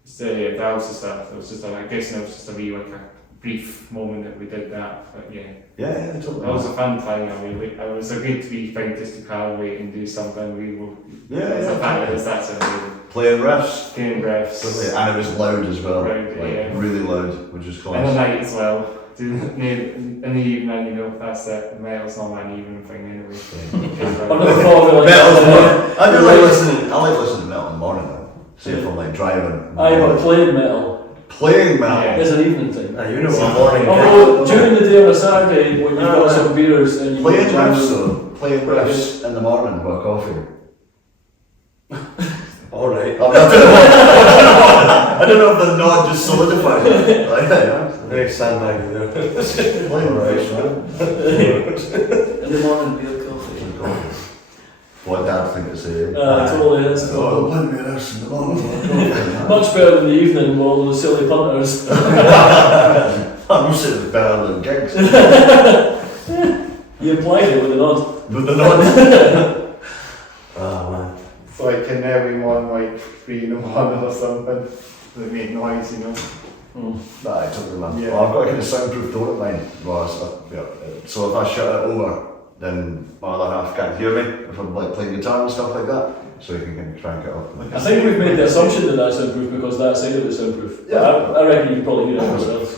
So yeah, that was just it was just I guess it was just a wee like a brief moment that we did that, but yeah. Yeah, totally. That was a fun time. I mean, it was a great to be found just to Calway and do something. We were that's amazing. Playing riffs. Playing breaths. Brilliant. And it was loud as well. Loud, like, yeah. really loud, which is In the class. night as well. In the evening, you know, that's it. Metal's not an evening thing anyway. I never thought of it like that. I do like listening. I like listening to metal in the morning though. Say if I'm like driving. I'm playing metal. Playing metal. Yeah. It's an evening thing. You know what morning Although, during the day on a Saturday, when you've got some beers and you Playing jam- riffs though. Playing riffs in the morning with coffee. Alright. I don't know if the nod just solidified it. Like, yeah. Very sandbag there. Playing riffs, man. in the morning, beer, coffee. What Dad think to say. It totally is. Oh, playing me riffs in the morning. Much better than the evening with all those silly punters. I'm sitting better than gigs. You implied it with a nod. With the nod. Oh man. So like can everyone like 3 in the morning or something that make noise, you know? Nah, I totally man. Yeah. Well, I've got a kind of soundproof door at mine. So if I shut it over, then my other half can't hear me if I'm like playing guitar and stuff like that. So you can kind of crank it up. I think we've made the assumption that that's soundproof because that side of it's soundproof. Yeah. I reckon you can probably hear it yourself.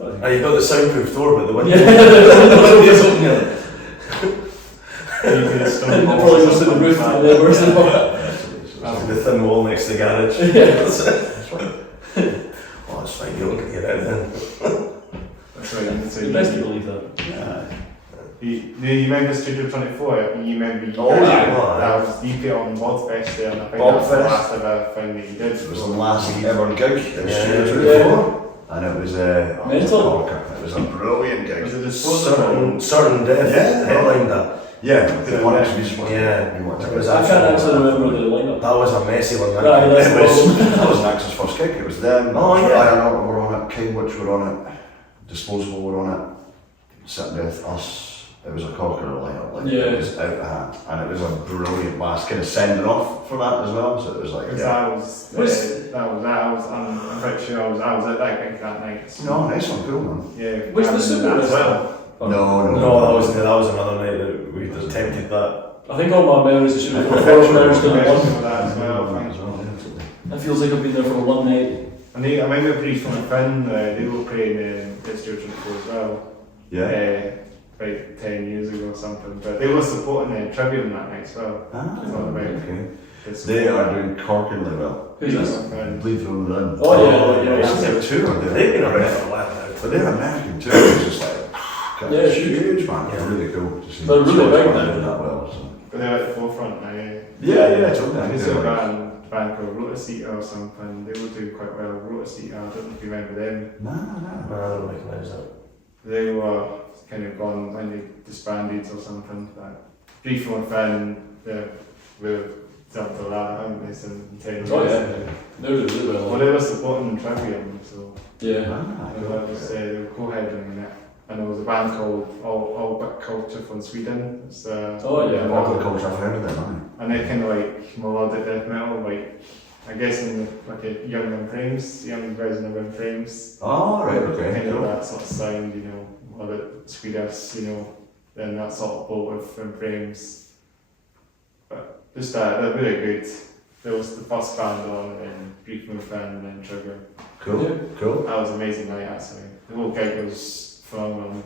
Oh, you've got the soundproof door, but the window. Yeah. You can just And it probably goes to the roof and the neighbours and all that. The thin wall next to the garage. That's right. Oh, that's fine. You don't get out then. That's right, that's It's best to believe that. Yeah. You remember Studio 24? You remember you Oh, yeah. that was you put on Bobfest there and I think Bobfest. that's the last ever thing that you did. It was the last ever gig in Yeah. Studio 24. And it was Mental. it was a brilliant gig. Was it disposable? Certain death. Yeah. Headlined that. Yeah, we wanted to be Yeah. We wanted to It was be. I can't actually remember the lineup. That was a messy one. That. Right, that's It was, that was Naxor's first gig. It was them. Oh, yeah. I don't know. Were on it. Kingwitch were on it. Disposable were on it. Certain Death, us. It was a corker lineup. Like Yeah. it was out of hand, and it was a brilliant blast. Kind of sending off for that as well. So it was like, Because yeah. I'm pretty sure I was at that gig that night. No, nice one, cool man. Yeah. Which the that Super as as well. No, No, that was another night that we attempted that. I think all my memories of shooting for Yeah. 4 memories done at once. That as well. I think. As well, yeah, totally. It feels like I've been there for one night. And I remember brief from a friend, they were playing the Studio 24 as well. Yeah. About 10 years ago or something. But they were supporting Trivium that night as well. Ah, It's not about- okay. They are doing corkingly well. Who's this? Bleed through the run. Oh, yeah. It's their tour. They've been around for a while now. But they're American too. It's just like, Yeah, it's huge. huge, man. Yeah. It's really cool to see. They're really Scottish big band now. doing that well. So. But they're at the forefront now. Yeah, totally. I I used feel to like- a band called Rotasita or something. They were doing quite well. Rotasita, I don't know if you remember them. No. I don't recognise that. They were kind of gone when they disbanded or something. But brief from a friend, we've jumped a ladder, haven't they, since 10 years. Oh, yeah. They're really, really Well, well. they were supporting Trivium, so Yeah. Ah, they cool. were co-heading in it. and there was a band called All But Culture from Sweden. It's, Agriculture, I've heard of them, aye. and they're kind of like melodic death metal, like I guess in like a young version of In Frames. Oh, right, okay. Kind of Cool. that sort of sound, or the Swedish, then that sort of boat of In Frames. But just they're really good. There was the first band on, and then Brief Movement, and then Trigger. Cool, Yeah. cool. That was an amazing night actually. The whole gig was phenomenal.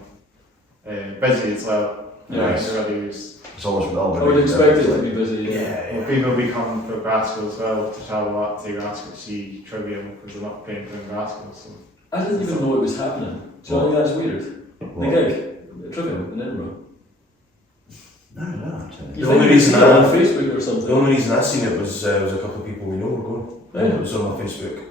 Busy as well. Nice. It really was. It's always I would expect it to be busy. Well, people be coming for Glasgow as well to travel up to Glasgow to see Trivium because they're not playing in Glasgow. So. I didn't even know it was happening. Do you think that's weird? What? The gig, Trivium in Edinburgh. No, actually. You The only think reason you see it I- on Facebook or something? The only reason I seen it was a couple of people we know were going. Yeah. It was on my Facebook.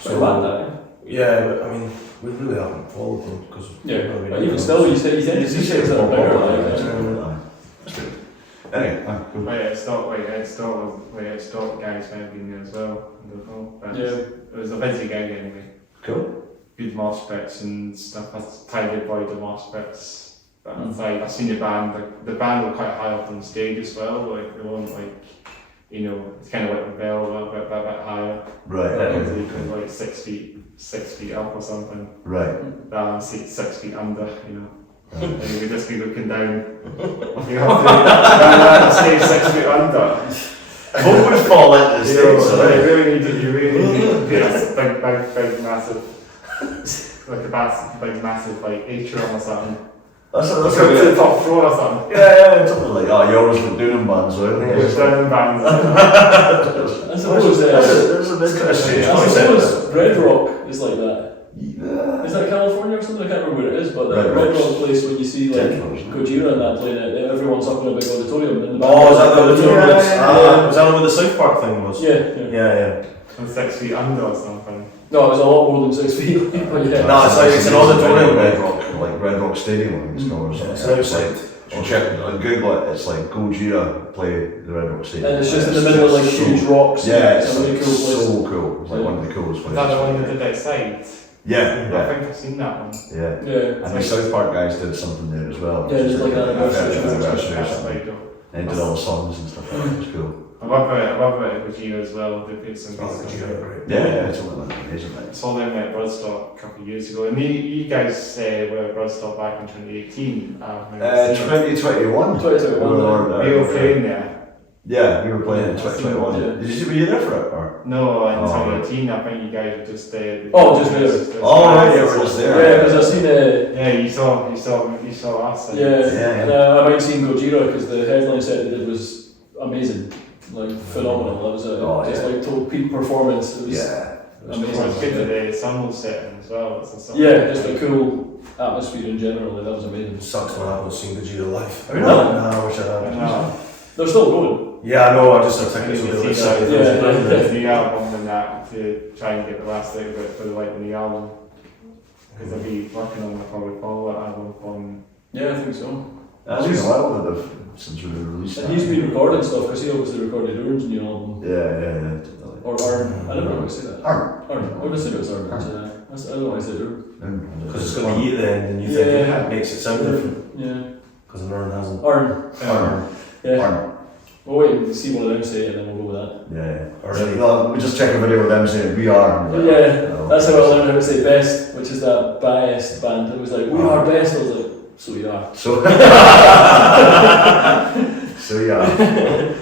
So bad that. Yeah, but I mean, we really haven't followed them because. Yeah, but even still, you tend to see things that are bigger. That's good. Anyway, cool. But yeah, it's not guys may have been there as well. I don't know. But it was a busy gig anyway. Cool. Good mosh pits and stuff. I tidy avoid the mosh pits. But Mm. it's like I've seen the band. The band were quite high up on stage as well. Like they weren't like, it's kind of like the Bell a little bit higher. Right, Like 6 feet up or something. right. That 6 feet under. And you could just be looking down. You have to down stage 6 feet under. Hope would fall into the stage, so You really need to this big massive, like a big massive like atrium or something. That's To a the bit. top floor or something. Yeah, something like that. You always look down in bands, right? Push down bands. I suppose That's a bit kind of strange I concept. suppose Red Rock is like that. Yeah. Is that California or something? I can't remember where it is, but Red that Red Rock's Rock place when you see like Deadfire, isn't it? Gojira and that playing it, everyone's up in a big auditorium. And the Oh, is that the auditorium? auditorium? Yeah. Was that what the South Park thing was? Yeah. Yeah. And 6 feet under or something. No, it was a lot more than 6 feet. But yeah. No, it's an auditorium. Red Rock, like Red Rock Stadium, I think it's called or something. It's outside. I'll check on Google it. It's like Gojira play the Red Rock Stadium. And it's just in the middle of like huge rocks. Yeah, It's it's a really like cool place. so cool. It's like one of the coolest Is that the one places. that did outside? Yeah, I think I've seen that one. yeah. Yeah. And the South Park guys did something there as well. Yeah, just like an anniversary. anniversary or That's something. like, They did all the songs and stuff like that. It was cool. I love it with Gojira as well. They put some good stuff. Yeah, it's all like amazing, I mate. saw them at Broadstock a couple of years ago, and you guys were at Broadstock back in 2018. 2021. 2021, We were playing there. Yeah, we were playing in Yeah, 2021. yeah. Were you there for it? Or? No, in Oh, 2018, I think you guys were just there. Oh, just there. Oh, right, you were just there. Yeah, because I've seen it. Yeah, you saw us. And Yeah, Yeah, and I might seen Gojira because the headline set they did was amazing, like phenomenal. That was just like total peak performance. It was Yeah. amazing. It's good that the sun was setting as well. Yeah, just a cool atmosphere in general. Like, that was amazing. Sucks when I haven't seen Gojira live. Have you not? No, I wish I had. No. They're still going. Yeah, I know, I just had You tickets can on the see website. the new album and that to try and get the last little bit for the new album. Because they'll be working on the probably follow album from. Yeah, I think so. It's been a while that since we released And that. he's been recording stuff because he obviously recorded Urn's new album. Yeah. Or Arn. I never know how to say that. Arn. I would assume it's Arn. I don't know why I said Urn. Because it's going to be at the end and you think it makes it sound different. Yeah. Because the Ern hasn't. Arn. Arn. Yeah. Arn. We'll wait and see one of them say it and then we'll go with that. Yeah. Already. No, we just check a video of them saying we are. Yeah, that's how I learned how to say best, which is that biased band. It was like, we are best. I was like, so you are. So yeah.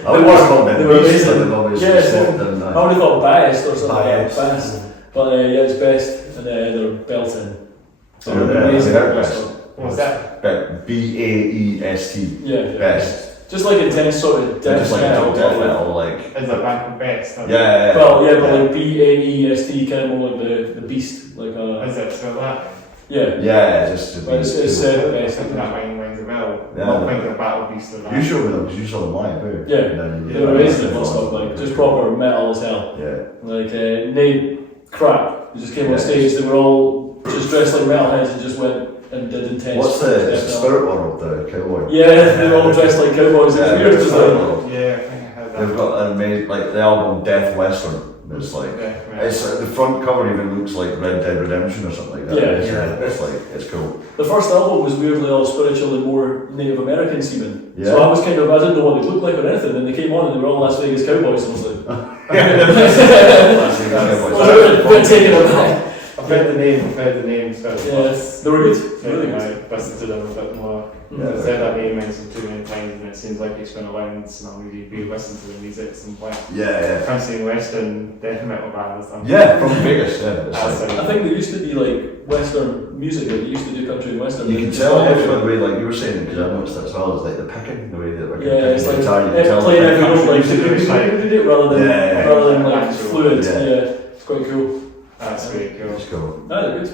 I would work on They them. were amazing. Yeah, Yeah, I would have thought biased or something Biased. like best. But yeah, it's best, and they're belting. So Yeah, amazing. they're best. What was that? BAEST. Yeah. Best. Just like intense sort of They're death just like metal. death metal, like. It's a band called Best. Yeah. Well, yeah, but like BAEST, kind of more like the beast. Like Is it so that? yeah. Yeah, just. But it's Best. best. That rings a bell. Yeah. I'm thinking of Battle Beast of that. You showed me them because you saw them live, eh? Yeah. And then you- They were amazing at Woodstock, like just proper metal as hell. Yeah. Like no crap. They just came on stage. They were all just dressed like metalheads and just went and did intense. What's the death metal. Spirit World, the cowboy? Yeah, they were all dressed like cowboys. It's weird. It's Spirit like, World. Yeah, I think I heard that. They've got an amazing, like the album Death Western, It's like Yeah. it's the front cover even looks like Red Dead Redemption or something like that. Yeah. It's like it's cool. The first album was weirdly all spiritual and more Native American seeming. Yeah. So I was kind of, I didn't know what they looked like or anything, and they came on and they were all Las Vegas Cowboys, and I was like, a bit taken aback. I've heard the names, but Yes, they were good. Really good. I listened to them a bit more. Yeah. I've said that name mentioned too many times, and it seems like it's been around, so I'll maybe re-listen to the music at some point. Yeah. Fancy Western death metal band or something. Yeah, from Vegas. Yeah. It's That's like, it. I think there used to be like Western music, like they used to do country and Western. you can It's tell not by everywhere. the way, like you were saying, because I noticed that as well. It's like the picking, the way that we're Yeah, it's like guitar, you can tell playing the every note like country. rather than Yeah. rather than like Actual. fluid. Yeah. Yeah, it's quite cool. That's very cool. It's cool. No, they're good.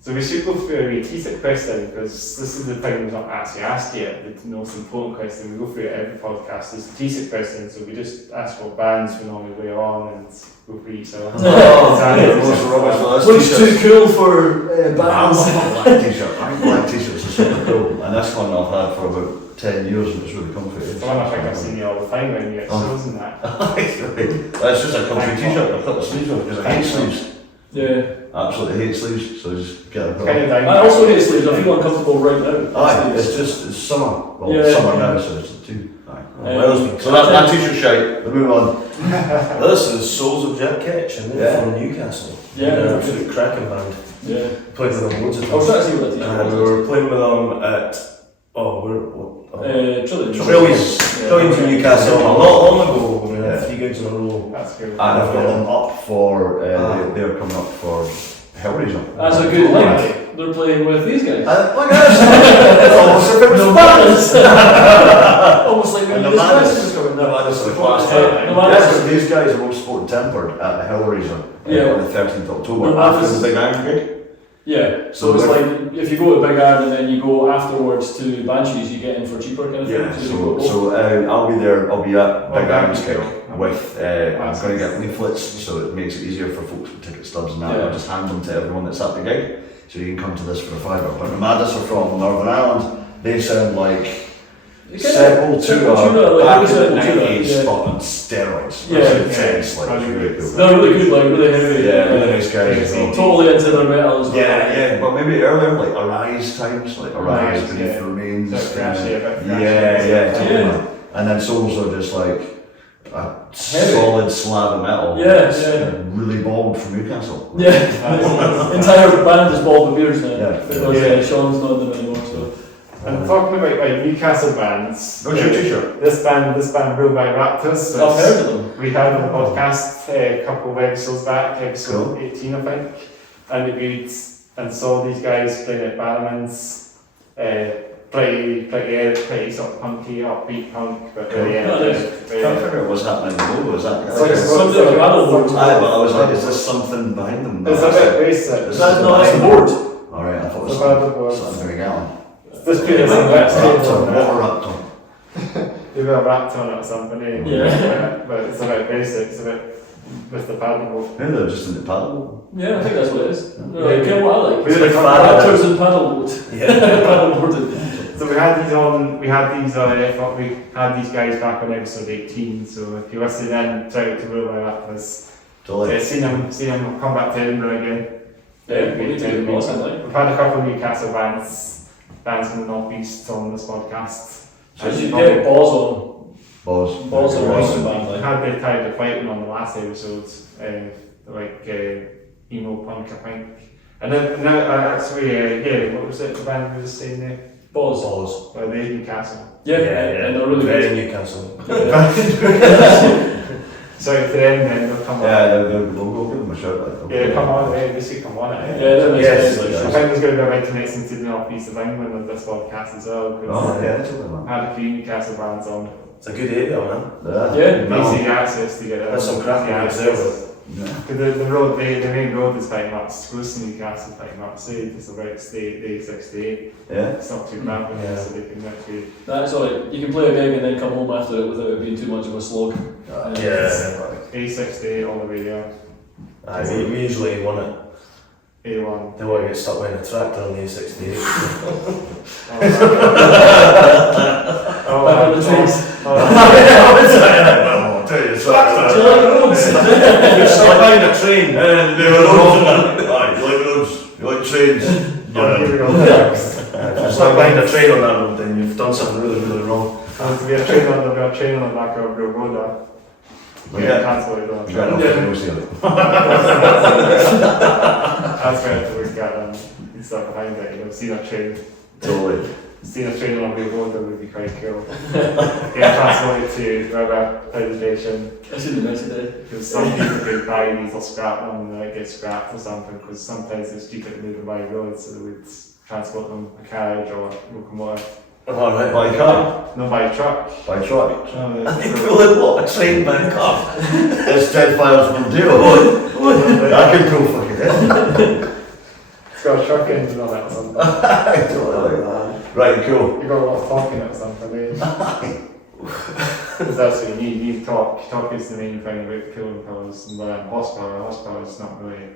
So we should go through a wee teaser question, because this is the thing we've not actually asked yet, the most important question. We go through it every podcast. It's the teaser question, so we just ask what bands we normally wear on and go through each other. Looks too cool for I bands. love a black t-shirt. I think black t-shirts are super cool, and this one I've had for about 10 years, and it's really comfy. It's the one I think I've seen you all the time when you get shows and that. That's just a comfy t-shirt. I've got the sleeves on because I hate sleeves. Yeah. Absolutely hate sleeves, so just get a Kind of down. I also hate sleeves. I feel uncomfortable right now. Aye, it's just it's summer. Well, Yeah. summer now, so it's too. Aye. Yeah. So that t-shirt shite. We move on. This is Souls of Jack Ketch, and they're Yeah. from Newcastle. Yeah. They're an absolute cracking band. Yeah. Played with them loads of I was times. trying to see what that And we t-shirt was. were playing with them at Trillium. Trillium. Trillium from Newcastle a lot long ago. We had 3 gigs in a row. That's cool. And I've got them up for. They're coming up for Hellraiser. That's a good link. They're playing with these guys. Look at this! It's almost a bit No of balance. Almost like when And you the this madness- question is coming the down. madness of the class. The madness- Yes, these guys are all sport and tempered at the Hellraiser Yeah. on the 13th of October The after madness- the Big Iron gig. Yeah, so So it's we're- like if you go to Big Iron and then you go afterwards to Banshees, you get in for cheaper kind of thing. Yeah, So you go both. so I'll be there. I'll be at Big Oh, Iron's okay. gig with. I'm going to get leaflets, so it makes it easier for folks with ticket stubs and that. Yeah. I'll just hand them to everyone that's at the gig, so you can come to this for a fiver. But the Madness are from Northern Ireland. They sound like Sepultura back in the 90s, but on steroids. Yeah. It's intense, like it's really cool. They're really good, like really heavy. Yeah, really nice guys. as well. Totally into their metal as well. Yeah, but maybe earlier, like Arise times, like Arise Arise, beneath yeah. the remains. So thrashy, a bit thrashy. Yeah, totally. Yeah. And then Souls are just like a solid slab of metal. Yeah, It's, yeah. really bold from Newcastle. Yeah, entire band is Bob Beers now Yeah. because Yeah. Sean's not in them anymore. So And talking about like Newcastle bands, What's your t-shirt? this band ruled by Raptors. So I've heard of them. we had on the podcast a couple of episodes back, episode Cool. 18 I think, and we viewed and saw these guys playing at Bannerman's, pretty sort of punky, upbeat punk, but Cool. very, Oh, nice. very, Can't figure out what's happening in the logo. Is that? It's like Something like a battle board. Aye, but I was like, is this something behind them? it's a bit basic. Is That's that not that's the behind board. them? Alright, I thought it It's was a battle board. something very gallon. This could have been Raptor, what a raptor. You've got a wrapped on it or something, eh? Yeah. But it's a bit basic, it's a bit with the paddle. Maybe they're just in the paddle. Yeah, I think that's what it is. Yeah. They're like, okay, what I like. We did a Raptors and paddleboard. Yeah. Paddleboarded. So we had these on, I thought we had these guys back on episode 18, so if you listen in, try to rule my rappers. Totally. Seen them come back to Edinburgh again. Yeah, we need to get boss in like. We've had a couple of Newcastle bands from the North East on this podcast. So you get balls on. Balls. Balls on Balls. Western band We like. had the Tired of Fighting on the last episode, emo punk I think. And then now what was it, the band we were saying there? Balls. Balls. Well, they're Newcastle. Yeah, and they're really Very good. Newcastle. So to them then they'll come on. Yeah, the logo, give them a shout. Like, Yeah, come on, this could come on it. Yeah, they're nice Yes, guys, like, I think there's going to be a right connection to the North East of England on this podcast as well. Oh, yeah, totally, man. I had a few Newcastle bands on. It's a good area, man. Yeah. Easy access to get it. That's some cracking access. Yeah. Because the road, the main road is pretty much close to Newcastle, pretty much. Say it's about the A68. Yeah. It's not too bad, with Yeah. it, so they can actually. That's alright. You can play a gig and then come home after it without it being too much of a slog. Yeah. A68 all the way there. Aye, we usually want it. A1. They want to get stuck with a tractor on the A68. Back on the trains. I'll tell you, Do you like roads? It's like buying a train. There are roads. Right, you like roads? You like trains? Here we go. If it's like buying a train on that road, then you've done something really, really wrong. To be a train on the back of your road. Transport on You got enough to see it. That's where to look at and stuff behind it. You know, seeing a train. Totally. Seeing a train on the road would be quite cool. Transported to wherever presentation. I seen the message there. Because some people could buy these or scrap them and they get scrapped or something. Because sometimes it's cheaper to move them by road, so they would transport them by carriage or locomotive. Alright, by car. Not by truck. By truck. You pull in what? A train by a car? It's Deadfire's will do. I can pull fucking it. It's got a truck engine on it or something. Totally. Right, cool. You've got a lot of talk in it or something, eh? Because that's what you need. You need talk. Talk is the main thing about killing powers. And horsepower is not really.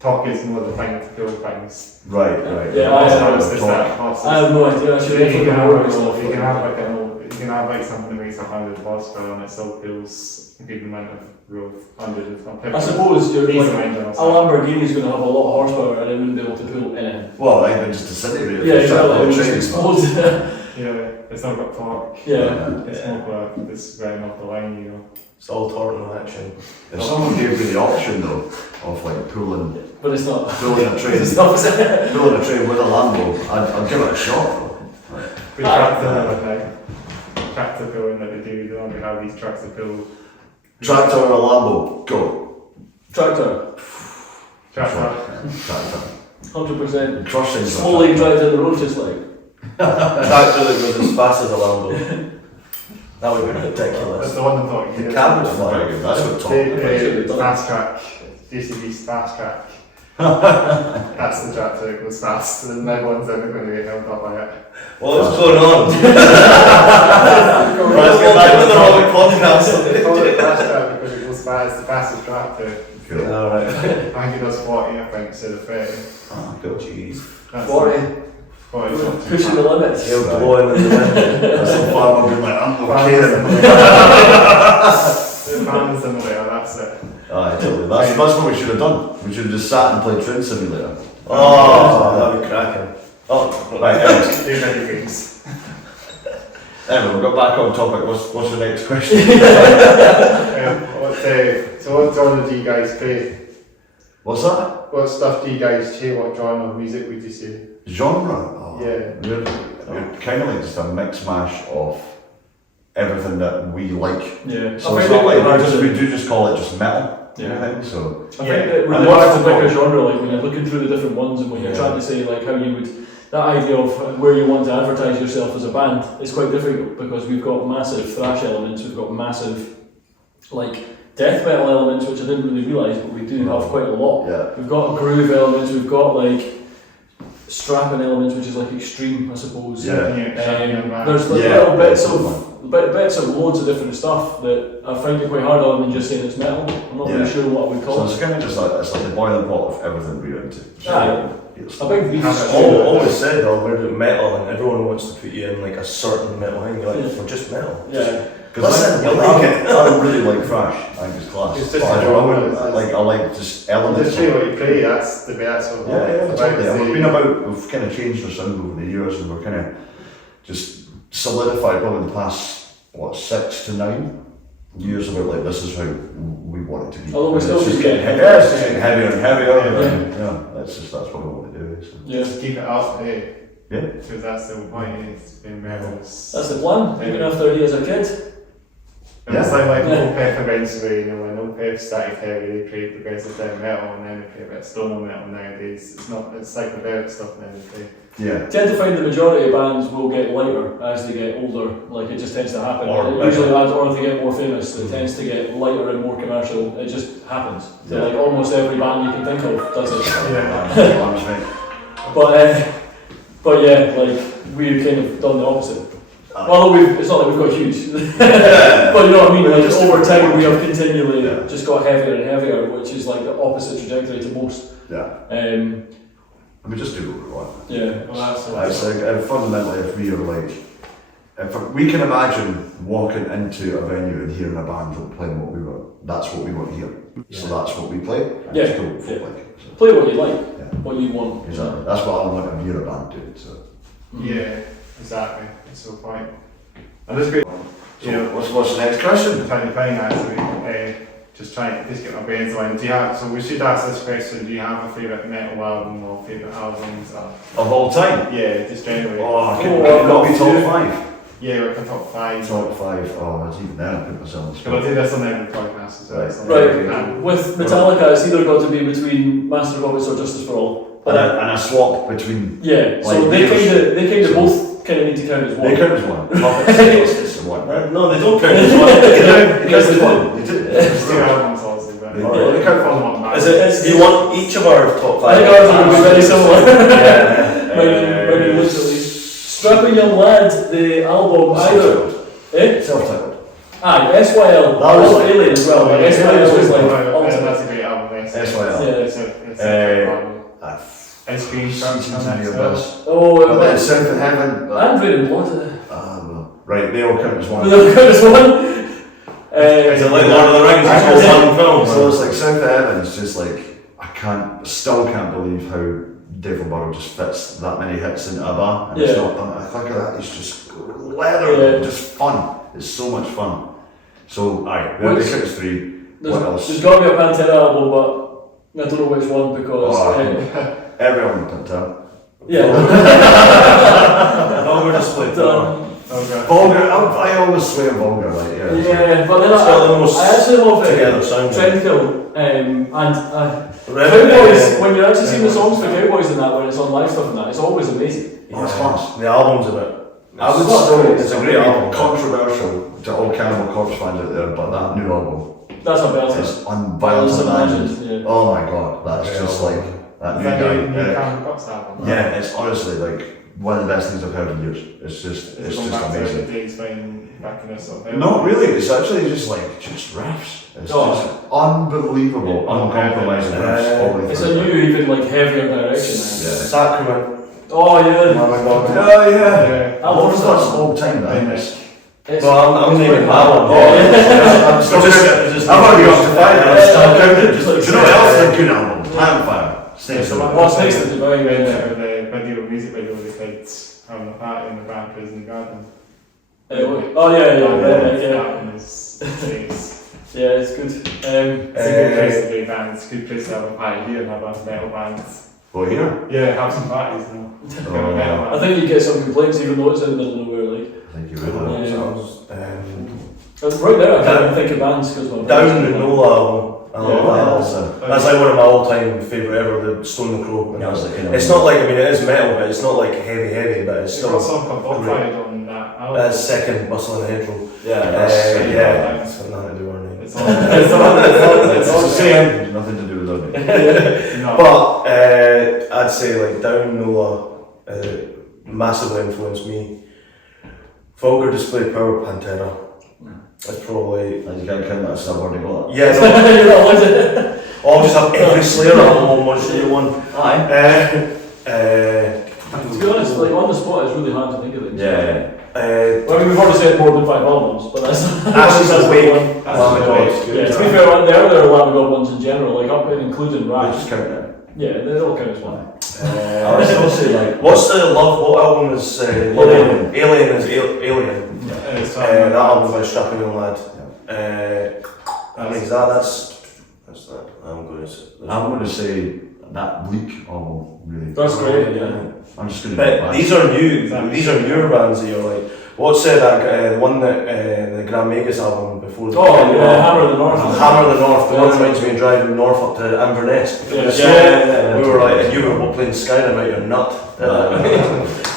Talk is more the thing to kill things. Right. Yeah, Horsepower is just that. I have no idea. I should You can definitely have like something that makes 100 horsepower and it still kills a good amount of growth. I suppose you're like, a Lamborghini is going to have a lot of horsepower and it wouldn't be able to pull anything. Well, even just disintegrate. Yeah, exactly. It would just explode. Yeah, it's not got torque. Yeah. It's more this running off the line, you know. It's all torque and action. If someone gave me the option though, of like pulling But it's not. a train, It's opposite. pulling a train with a Lambo, I'd give it a shot though. We tractor pulling that they do, they don't have these trucks that pull. Tractor or a Lambo, go. Tractor. Tractor. Tractor. 100%. Crushing. Slowly drive down the road just like. Tractor that goes as fast as a Lambo. That would be ridiculous. That's the one I'm talking The about. cab would fly. That's what top. The fast track. JCB's fast track. That's the tractor that goes fast, and everyone's ever going to get held up by it. What's going on? Let's get back to the wrong podcast. They call it fast track because it goes fast, it's the fastest tractor. Cool. Alright. I think it does 40, I think, instead of 30. Ah, cool. Jeez. That's 40. 40. Pushing the limits. He'll blow in the wind. That's so far I'm being like, I'm okay then. The fan simulator, that's it. Aye, totally. That's what we should have done. We should have just sat and played Train Simulator. Oh, that'd be cracking. Oh, Right, anyways. Do many games. Anyway, we got back on topic. What's the next question? What genre do you guys play? What's that? What stuff do you guys play? What genre of music would you say? Genre? Oh, Yeah. We're kind of like just a mix mash of everything that we like. Yeah. So it's not like we do just call it just metal. Yeah. I think so. I think it really hard to pick a genre, like when you're looking through the different ones and when you're trying to say like how you would, that idea of where you want to advertise yourself as a band is quite difficult because we've got massive thrash elements, we've got massive like death metal elements, which I didn't really realise, but we do have quite a lot. Yeah. We've got groove elements, we've got like strapping elements, which is like extreme, I suppose. Yeah. There's like little bits of loads of different stuff that I find it quite hard other than just saying it's metal. I'm not really sure what I would So call it's it. kind of just like it's like the boiling pot of everything we're into. A big beef Always said though, we're doing metal and everyone wants to put you in like a certain metal thing. You're like, we're just metal. Yeah. Because I really like thrash. I think it's class. It's just But a genre. I like just elements. Just play what you play, that's the best one. We've kind of changed our sound over the years and we're kind of just solidified probably the past 6 to 9 years about like this is how we want it to be. Although we still it's just keep getting getting heavier, it's just getting heavier and heavier. Yeah. And, that's what we want to do. So. Just keep it up, eh? Yeah. Because that's the whole point, it's been metals. That's the plan, even after a year as a kid. And it's like Opeth eventually, you know, when Opeth started heavy, they played progressive death metal and then they play a bit of stoner metal nowadays. It's psychedelic stuff now they play. Yeah. Tend to find the majority of bands will get lighter as they get older, like it just tends to happen. Or Or they get more famous, it tends to get lighter and more commercial, it just happens. So like almost every band you can think of does it. But yeah, like we've kind of done the opposite. Although it's not like we've got huge, but you know what I mean, like over time we have continually just got heavier and heavier, which is like the opposite trajectory to most. Yeah. And we just do what we want. Yeah. Well, It's like, fundamentally, if we are like, if we can imagine walking into a venue and hearing a band playing what we want, that's what we want to hear. So that's what we play. Yeah. It's cool, folk like. So, Play what you like, yeah. what you want. Exactly. That's what I want to hear a band doing. So. Yeah, exactly. That's the point. And it's great. So what's the next question? Playing actually, just get my brains on. Do you have? So we should ask this question. Do you have a favourite metal album or favourite albums? Of all time? Yeah, just generally. Oh, can not be top 5. Yeah, like a top 5. Top 5. Oh, it's even then I put myself on the Can I spot. do this on every podcast as well? So Right. With Metallica, it's either got to be between Master of Puppets or Justice for All. And a swap between. Yeah. So Like, they kind of so- both kind of need to count as one. They count as one. Puppets is the one, right? No, they don't count as one. They count as one. They do. It's two albums also, but They count for one. Do you want each of our top 5? I think ours are going to be very similar. Yeah. Mine literally. Strapping Young Lad, the album, either. Self-titled. Aye, SYL. That was like Alien as well. Like SYL was like that's ultimate. a great album. SYL. Yeah. It's a album. Ice Cream Truck Seems on to that be a as well. bus. Oh, But then South of Heaven. and Rain Blood. Right, they all count as one. They'll count as one. Is it like Lord of the Rings? It's all one film. So it's like South of Heaven is just like, still can't believe how Devil Burrow just fits that many hits into a bar. And it's Yeah. not done. I think of that, it's just leather, Yeah. just fun. It's so much fun. So, alright, we have to count as 3. What else? There's got to be a Pantera album, but I don't know which one because. Every album Pantera. Yeah. Vulgar display. Vulgar, I always swear vulgar, like, yeah. Yeah, but then It's got the most I actually love together sound. Trendkill, and Cowboys, when you're actually seeing the songs for Cowboys and that, when it's on live stuff and that, it's always amazing. Oh, it's class. The album's a bit. I would still, It's a great album. Controversial to all Cannibal Corpse fans out there, but that new album That's a belt. is Violence Imagined. Yeah. Oh my god, that's Yeah. just like that new Is that guy. new Cam Cox album? Yeah, it's honestly like one of the best things I've heard in years. It's just amazing. Days when back in this sort of Not really, it's actually just like just riffs. It's just unbelievable, uncompromising riffs all the way It's through. a new, even like heavier direction. Yeah. Sacrament. Oh yeah. Oh my god. Oh yeah. Yeah. I love that all the time, man. It's, Well, I'm naming that one. I'm still I've already got to 5 and I'm still counting. Just Do like you know what else is a good album? Campfire. Snakes on the What's next to the Very Divine? good the video, music video with the kids having a party in the Grand Prison Garden. Oh yeah. That one is Yeah, it's good. It's a good place to do bands. It's a good place to have a party here and have a metal bands. Oh, here? Yeah, have some parties now. Oh, I think you get some complaints even though it's in the middle of nowhere. Like, thank you very much. right there, I can't even think of bands because my Down the Nola album. I love Yeah, that. also. That's like one of my all-time favourite ever, the Stone the Crow. Yeah, I was like, you know, It's not like, I mean, it is metal, but it's not like heavy, but it's It's got a still. song called Bobfest on that album. That's second, Bustling Intro. Yeah, Yeah, it's got nothing to do with our name. It's all it's the same. same. Nothing to do with it. No. But I'd say like Down Nola massively influenced me. Vulgar Display Power Pantera. That's probably. And you can't count that as I've already got that. Yeah, no. I'll just have every Slayer album on one day one. Aye. To be honest, like on the spot, it's really hard to think of it. Yeah. Well, I mean, we've already said more than 5 albums, but that's Ashes that's Awake. the one. Lamb of God. Yeah, to be fair, there are other Lamb of God ones in general, like up and including I Rat. just count that. Yeah, they all count as one. I would still say like. What's the love? What album is Alien. Alien is Alien. That album by Strapping Young Lad. I mean, that's that. I'm going to say that Bleak album really. That's great, yeah. I'm just going to. But these are new. These are newer bands that you're like. What's that? The one that the Grand Magus album before. Oh, yeah, Hammer of the North. Hammer of the North. The one that reminds me of driving north up to Inverness. Yeah. We were like, and you were playing Skyrim out your nut.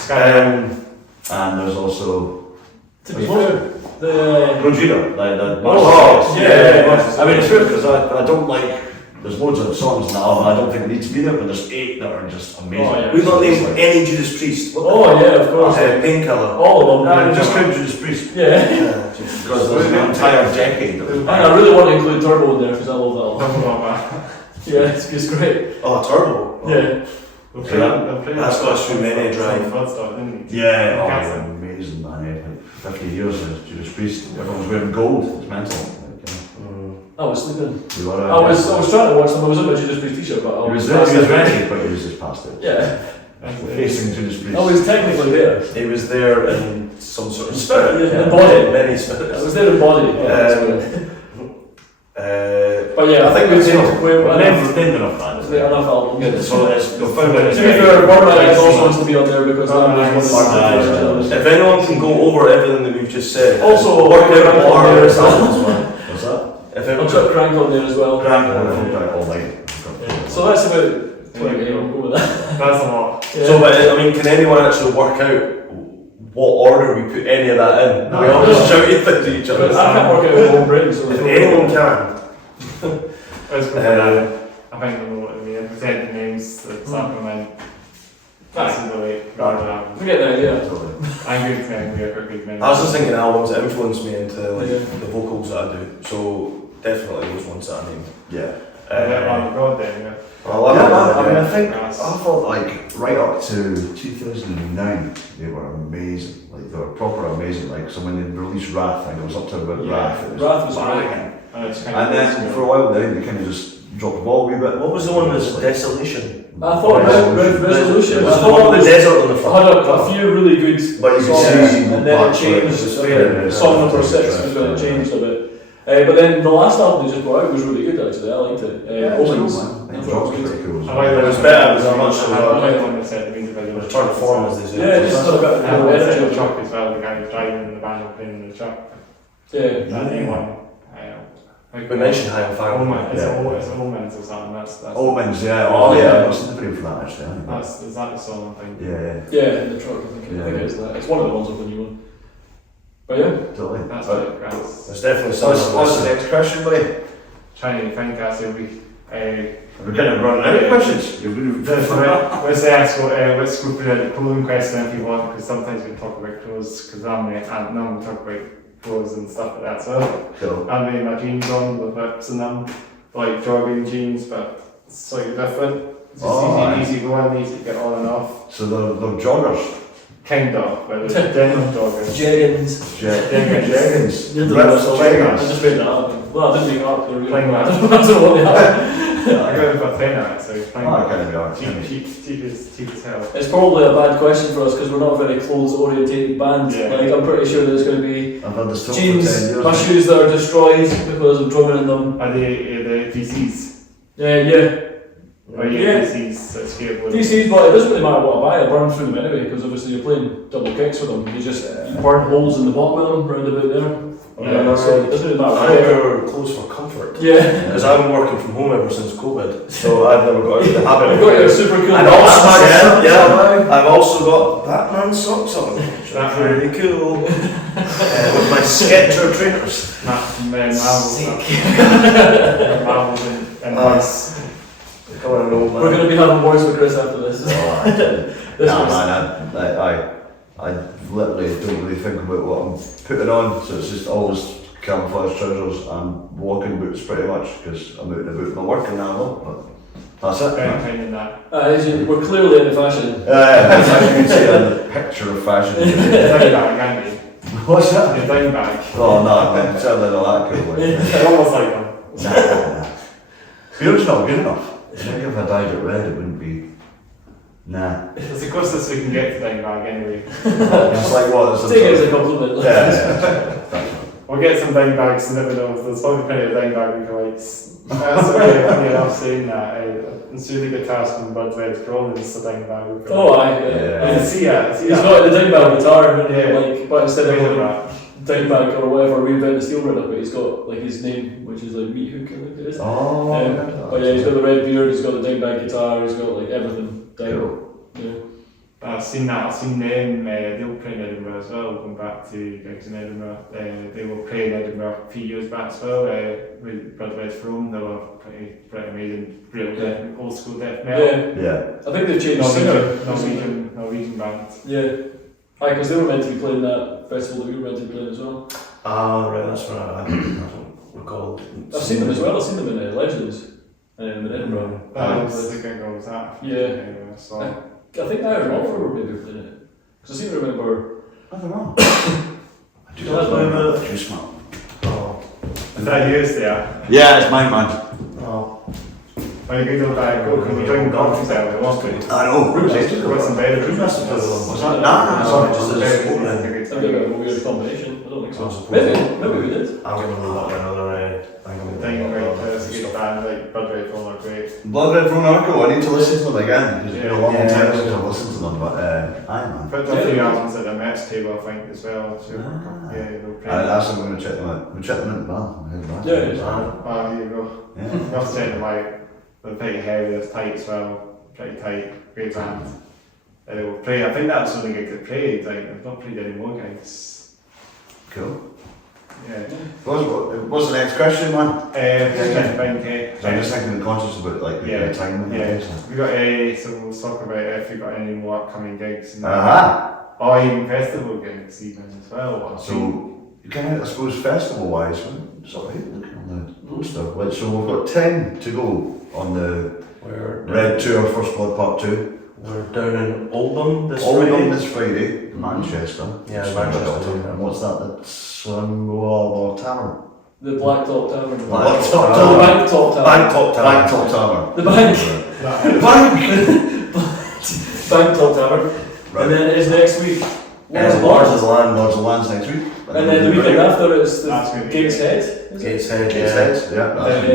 And there's also. To be fair, the Gojira, like the. yeah. I mean, it's weird because I don't like. There's loads of songs in that album I don't think need to be there, but there's 8 that are just amazing. Oh, yeah. We've not named any Judas Priest. Oh yeah, of course. Painkiller. All of them. Just count Judas Priest. Yeah. Because there's an entire decade. I really want to include Turbo in there because I love that album. That's Yeah, it's great. Oh, Turbo. Yeah. That's got through many drive. Yeah, oh, amazing, man. Like 50 years of Judas Priest. Everyone's wearing gold. It's mental. I was sleeping. You were, I was trying to watch them. I was in my Judas Priest t-shirt, but I He was was ready, but he was just past it. Yeah. Facing Judas Priest. I was technically there. He was there in some sort of spirit. Yeah, in body. Many spirits. I was there in body. But yeah, I think we've They've enough fans. enough albums. So it's the fun To be fair, Borderlands also wants to be on there because that was one Nice. of the If anyone can go over everything that we've just said, Also, work out Crank what on our there as albums well. were. What's that? If I'll anyone chuck Crank on there as well. All night. So that's about 20, I'll go with that. That's a lot. So, but I mean, can anyone actually work out what order we put any of that in? No. We all just shouted things at each other. I can't work out my own brain, so If anyone can. Let's go for that. I think we know what I mean. If we said the names, the supplement, that's the way. we get the idea. I'm good memory, I've got good memory. I was just thinking albums that influenced me into like Yeah. the vocals that I do. So definitely those ones that I named. Yeah. Oh God, then, yeah. Well, Yeah, man, I mean, I think, Yes. I thought like, right up to 2009, they were amazing. Like, they were proper amazing. Like, so when they released Wrath, like, it was up to about Wrath. It was Wrath was banging. great. And then, for a while, they kind of just dropped the ball a wee bit. What was the one that was Desolation? I thought Resolution. It I was the thought one it with the was desert on the front. had a few really good But you can songs, see and then it parts where it changed. was I fading, think it's song number like 6 was when it changed a bit. But then the last album they just brought out was really good actually. I liked it. Omens. I thought it was good. pretty cool. I like It was better, it was a much I like the one that said the music video. Return to form, as they say. Yeah, just got a bit And of the energy. truck as well, the guy who's driving in the band or playing in the truck. Yeah. That name one. We mentioned High on Fire. It's Yeah. Omens or something. That's Omens, yeah. Oh, yeah. I was in the brain for that, actually. I think. is that the song I think? Yeah, Yeah, in the truck, I think it is that. It's one of the ones of the new one. But yeah. totally. That's like grass. There's definitely So something. what's the next question, buddy? Trying to think actually We're kind of running out of questions. You're going to let's go through the clothing question if you want, because sometimes we can talk about clothes, because I'm going to talk about clothes and stuff like that. So Cool. I made my jeans on with whips in them, like jogging jeans, but slightly different. It's just easy going, easy to get on and off. So they're joggers. Kind of, but they're denim joggers. Jeggings. Jeggings. Yeah, Ripped I jeggings. just made that up. Well, I didn't make it up. They're really Plain I that. don't know what they are. I got it for a trainer actually. Oh, kind of are. Cheap as hell. It's probably a bad question for us because we're not a very clothes-orientated band. Yeah. Like I'm pretty sure there's going to be I've had this talk for 10 jeans, years. my shoes that are destroyed because of drumming in them. Are they the DCs? Yeah. Or Yeah. DCs that skateboard? DC's, but it doesn't really matter what I buy. I burn through them anyway because obviously you're playing double kicks with them. You just burn holes in the bottom of them, round about there. Yeah. So it doesn't really matter. I wear clothes for comfort. Yeah. Because I've been working from home ever since COVID, so I've never got out of the habit. I've got your super cool. And also, Batman yeah, I've also got Batman socks on, which are pretty cool. With my Skechers trainers. Marvels and this. Come on, old man. We're going to be having words with Chris after this. This Nah, was- man, I literally don't really think about what I'm putting on, so it's just always camouflage trousers and walking boots pretty much, because I'm out and about and I'm working now, but that's it. Kind of that. We're clearly into fashion. As you can see on the picture of fashion. Dime bag, Andy. What's that? The dime bag. Oh no, man, certainly not that cool. Like. They're almost like them. Nah. Beard's not good enough. I think if I dyed it red, it wouldn't be. Nah. It's the closest we can get to dime bag anyway. It's like what? There's Take it as a compliment. Yeah. We'll get some dime bags, never know. There's probably plenty of dime bag we can like. That's funny enough saying that. It's really good task from Bud's Red Crawling, it's a dime bag. Oh, aye. Yeah. I can see it. He's got the dingbat guitar, Yeah. like, but instead of Razor like dingbat or whatever, reinvent the steel right up, but he's got like his name, which is like Meat Hook, I think it is. Oh. But yeah, he's got the red beard, he's got the dingbat guitar, he's got like everything. Cool. Yeah. I've seen that. I've seen them. They'll play in Edinburgh as well. Going back to gigs in Edinburgh, they will play in Edinburgh a few years back as well. With Blood Red Throne, they were pretty amazing, real death, old school death metal. Yeah. Yeah. I think they've changed singer. Norwegian band. Yeah. Aye, because they were meant to be playing that festival that we were meant to be playing as well. Ah, right, that's right. I don't recall. I've seen them as well. I've seen them in Legends in Edinburgh. That was the gig I was at. Yeah. So. I think Iron Offer were maybe playing it. Because I seem to remember. I don't know. I do Yeah, remember. Too smart. Oh. Is that yours there? Yeah, it's mine, man. Oh. Well, you could go back, go, because we're drinking coffee there, we want to. I know. We've got some better Who must have put it on? Was that? Nah, Sorry, just It's as a It's a bit of a weird combination. I don't think I'm so. supposed Maybe we did. I'm going to move up another thing, right? It's a good band, like Blood Red Phone are great. Blood Red from Narco. I need to listen to them again because it's been a long Yeah. time since I've listened to them. But aye, man. Put a few albums at the match table, I think, as well. So, Ah. yeah, they'll play. That's what I'm going to check them out. We'll check them out, man. Yeah, it's Well, here you go. Yeah. You have to check them out. They're pretty heavy, they're tight as well. Pretty tight, great band. They will play. I think that's the only gig they played. Like, they've not played any more gigs. Cool. Yeah. What's the next question, man? So I'm just thinking conscious about like the time. And yeah. so. We got so we'll talk about if you've got any more upcoming gigs. And or even festival gigs even as well. So you kind of, I suppose, festival wise, sort of looking on the poster. Like, so we've got 10 to go on the Red Tour First Blood Part 2. We're down in Oldham this Oldham Friday. this Friday, Manchester. Yeah, So Manchester. And what's that? That's Tavern. The Blacktop Tavern. Blacktop The Tavern. Banktop Tavern. Blacktop Tavern. The bank. Bank! Banktop Tavern. And then it is next week. Lords of the Land. Lords of Lands next week. And then the weekend after it's That's the good. Gateshead. Is it? Gateshead, Gates Heads, yeah. That's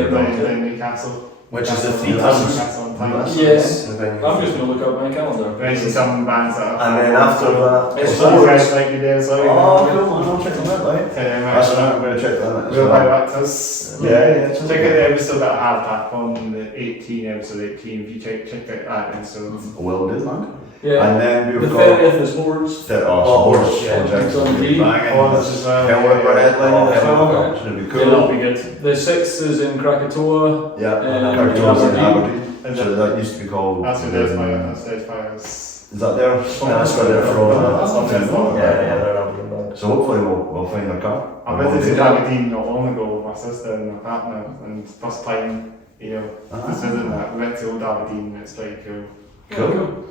Then Newcastle. Which is the Newcastle on time. Yes. the venue. I'm just going to look up my calendar. There's some bands that And then after that, it's it's some Lords. guys like you there, so Oh, cool, man. I'll check them out, right? That's Check what I'm going to check them out as Real well. Bad Actors. Yeah. Check out the episode that I had back on the 18, episode 18. If you check out that episode. Well done, man. Yeah. And then The we've got 30th is Lords. Horse yeah. projects. It's on the Horse as well. Hell Ripper headline as Oh, well. Should be Yeah, cool. that'll be good. The 6th is in Krakatoa. Yeah, Aberdeen. Aberdeen. So that used to be called. That's what Deadfire. That's Deadfire's. Is that there? That's where they're from. That's not Deadfire. Yeah, they're Aberdeen band. So hopefully we'll find a car. I visited Aberdeen not long ago with my sister and my partner, and first time, just visiting that. We went to old Aberdeen. It's like Cool.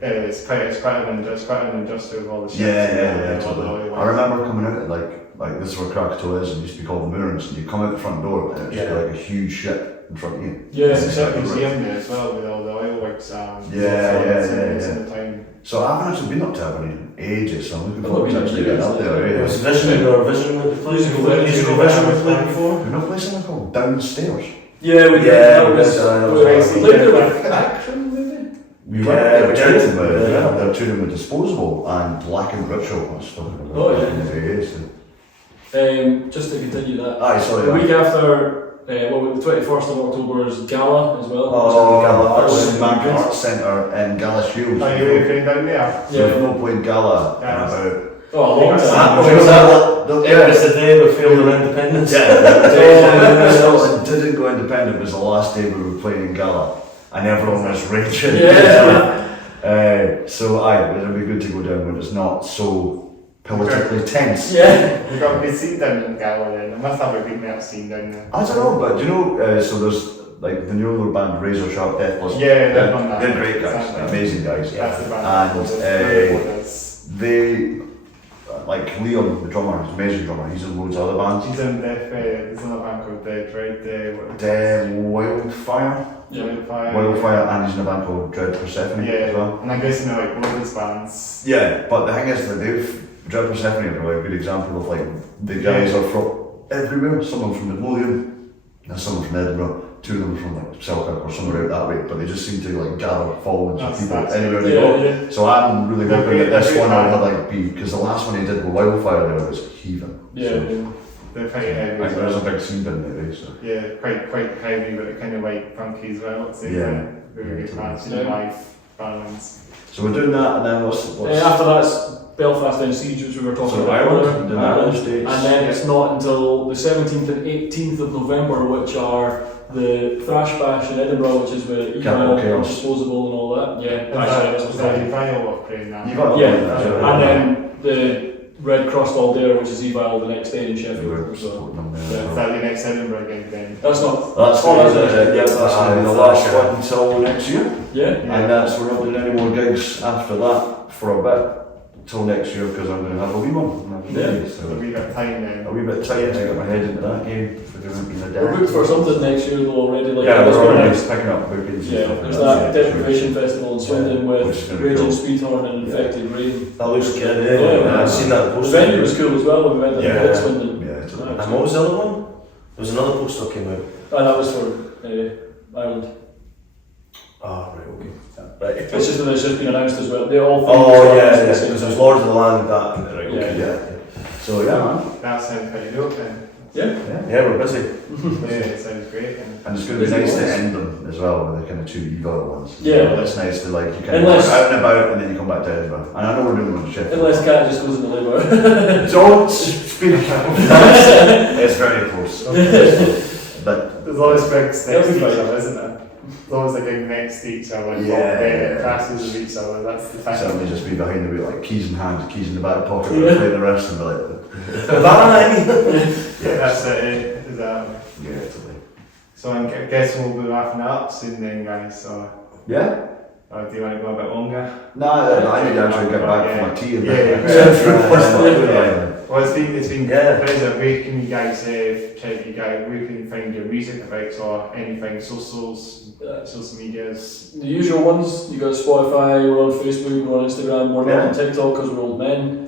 it's quite an industrial with all the ships. Yeah. all the Totally. oil I remember coming out at like this is where Krakatoa is, and it used to be called the Moorings, and you come out the front door and it's just like a huge ship in front of you. Yeah, There's a exactly. ship museum there as well with all the oil works. Yeah. In the town. So I haven't actually been up to Aberdeen in ages, so I'm looking I've forward to been actually getting up there. It was Yeah. Vision or Vision with the Musical Vision we played before. We've not played something called Downstairs. Yeah, we did. Yeah, That we was. did, that was we crazy. played there with Action, maybe? We Yeah, went there we touring did. with, Yeah. they're touring with Disposable and Black and Ritual. That's fucking Oh, yeah. Just to continue that. Aye, sorry. The week after, the 21st of October is Gala as well. Arts Arts Centre in Gala Shields. Are you going down there? So we've not played Gala in Yeah. about. Oh, a long time. It was the day we failed our independence. Scotland didn't go independent. It was the last day we were playing in Gala, and everyone was raging. Yeah. So it'll be good to go down when it's not so politically tense. Yeah. We've got a good scene down in Galway then. There must have a good metal scene down there. I don't know, but do you know? So there's like the newer band Razor Sharp Death Plus. Yeah, they've done that. They're great guys, Exactly. amazing guys. That's the band. And they, like Liam, the drummer, he's an amazing drummer. He's in loads of other bands. She's in there's another band called Dead, Wildfire. Wildfire, and he's in a band called Dread Persephone as well. And I'm guessing they're like both those bands. Yeah, but the thing is that Dread Persephone are probably a good example of like the guys are from everywhere. Some are from Midlothian, and some are from Edinburgh. Two of them are from like Selkirk or somewhere out that way. But they just seem to like gather followings of people anywhere they go. So I'm really hoping that this one will like be, because the last one he did with Wildfire there was heaving. They're quite heavy. Like there's a big scene in there, so. Yeah, quite heavy, but kind of like funky as well. It's very good bands, live bands. So we're doing that, and then what's after that's Belfast and Siege, which we were talking about earlier. And then it's not until the 17th and 18th of November, which are the Thrash Bash in Edinburgh, which is with Evil and Disposable and all that. Yeah, Is that your final of playing that? And then the Red Cross Ball Dare, which is Evil the next day in Sheffield. So, is that your next Edinburgh gig then? that's not. That's going to be the last one until next year. Yeah. And we're not doing any more gigs after that for a bit. till next year because I'm going to have a wee one. Yeah. So a So wee bit of time then. a wee bit tight to get my head into that game for doing it in the day. We're booked for something next year though already. Like Yeah, there's we're been already a- picking up bookings. and Yeah, stuff like there's that Yeah, Deprivation Festival in Swindon Which is with gonna be Raging cool. Speedhorn and Infected Rain. That looks good, Yeah. yeah. I've seen that The poster. venue was cool as well when we went to Yeah. the Swindon. Yeah, totally. And what was the other one? There was another poster came out. And that was for Ireland. Ah, right, okay. Right. It's just been announced as well. They all Oh, yeah, because it was Lord of the Land, that. Right, okay. Yeah. So yeah, man. That sounds pretty dope then. Yeah. Yeah, we're busy. Yeah, it sounds great. And it's going to be nice to end them as well with the kind of two e-got ones. Yeah. It's nice to like, you kind of Unless- walk out and about and then you come back to Edinburgh. And I know we're doing one shit. Unless Cat just goes into labour. Don't speak of that. It's very close. But There's always big next to That'll be each fine. other, isn't there? There's always like next to each other, like Yeah. classes of each other. That's the thing. certainly just be behind the wheel, like keys in hand, keys in the back pocket, Yeah. play the rest and be like, Bye! Yeah, that's it. Exactly. yeah, totally. So I guess we'll be wrapping it up soon then, guys. So, Yeah? do you want to go a bit longer? No, I need to actually get back for my tea and Yeah. Well, it's been Yeah. a pleasure. Where can you guys check you guys? Where can you find your music effects or anything? Socials, social medias. The usual ones. You got Spotify, we're on Facebook, we're on Instagram, we're not on TikTok because we're old men.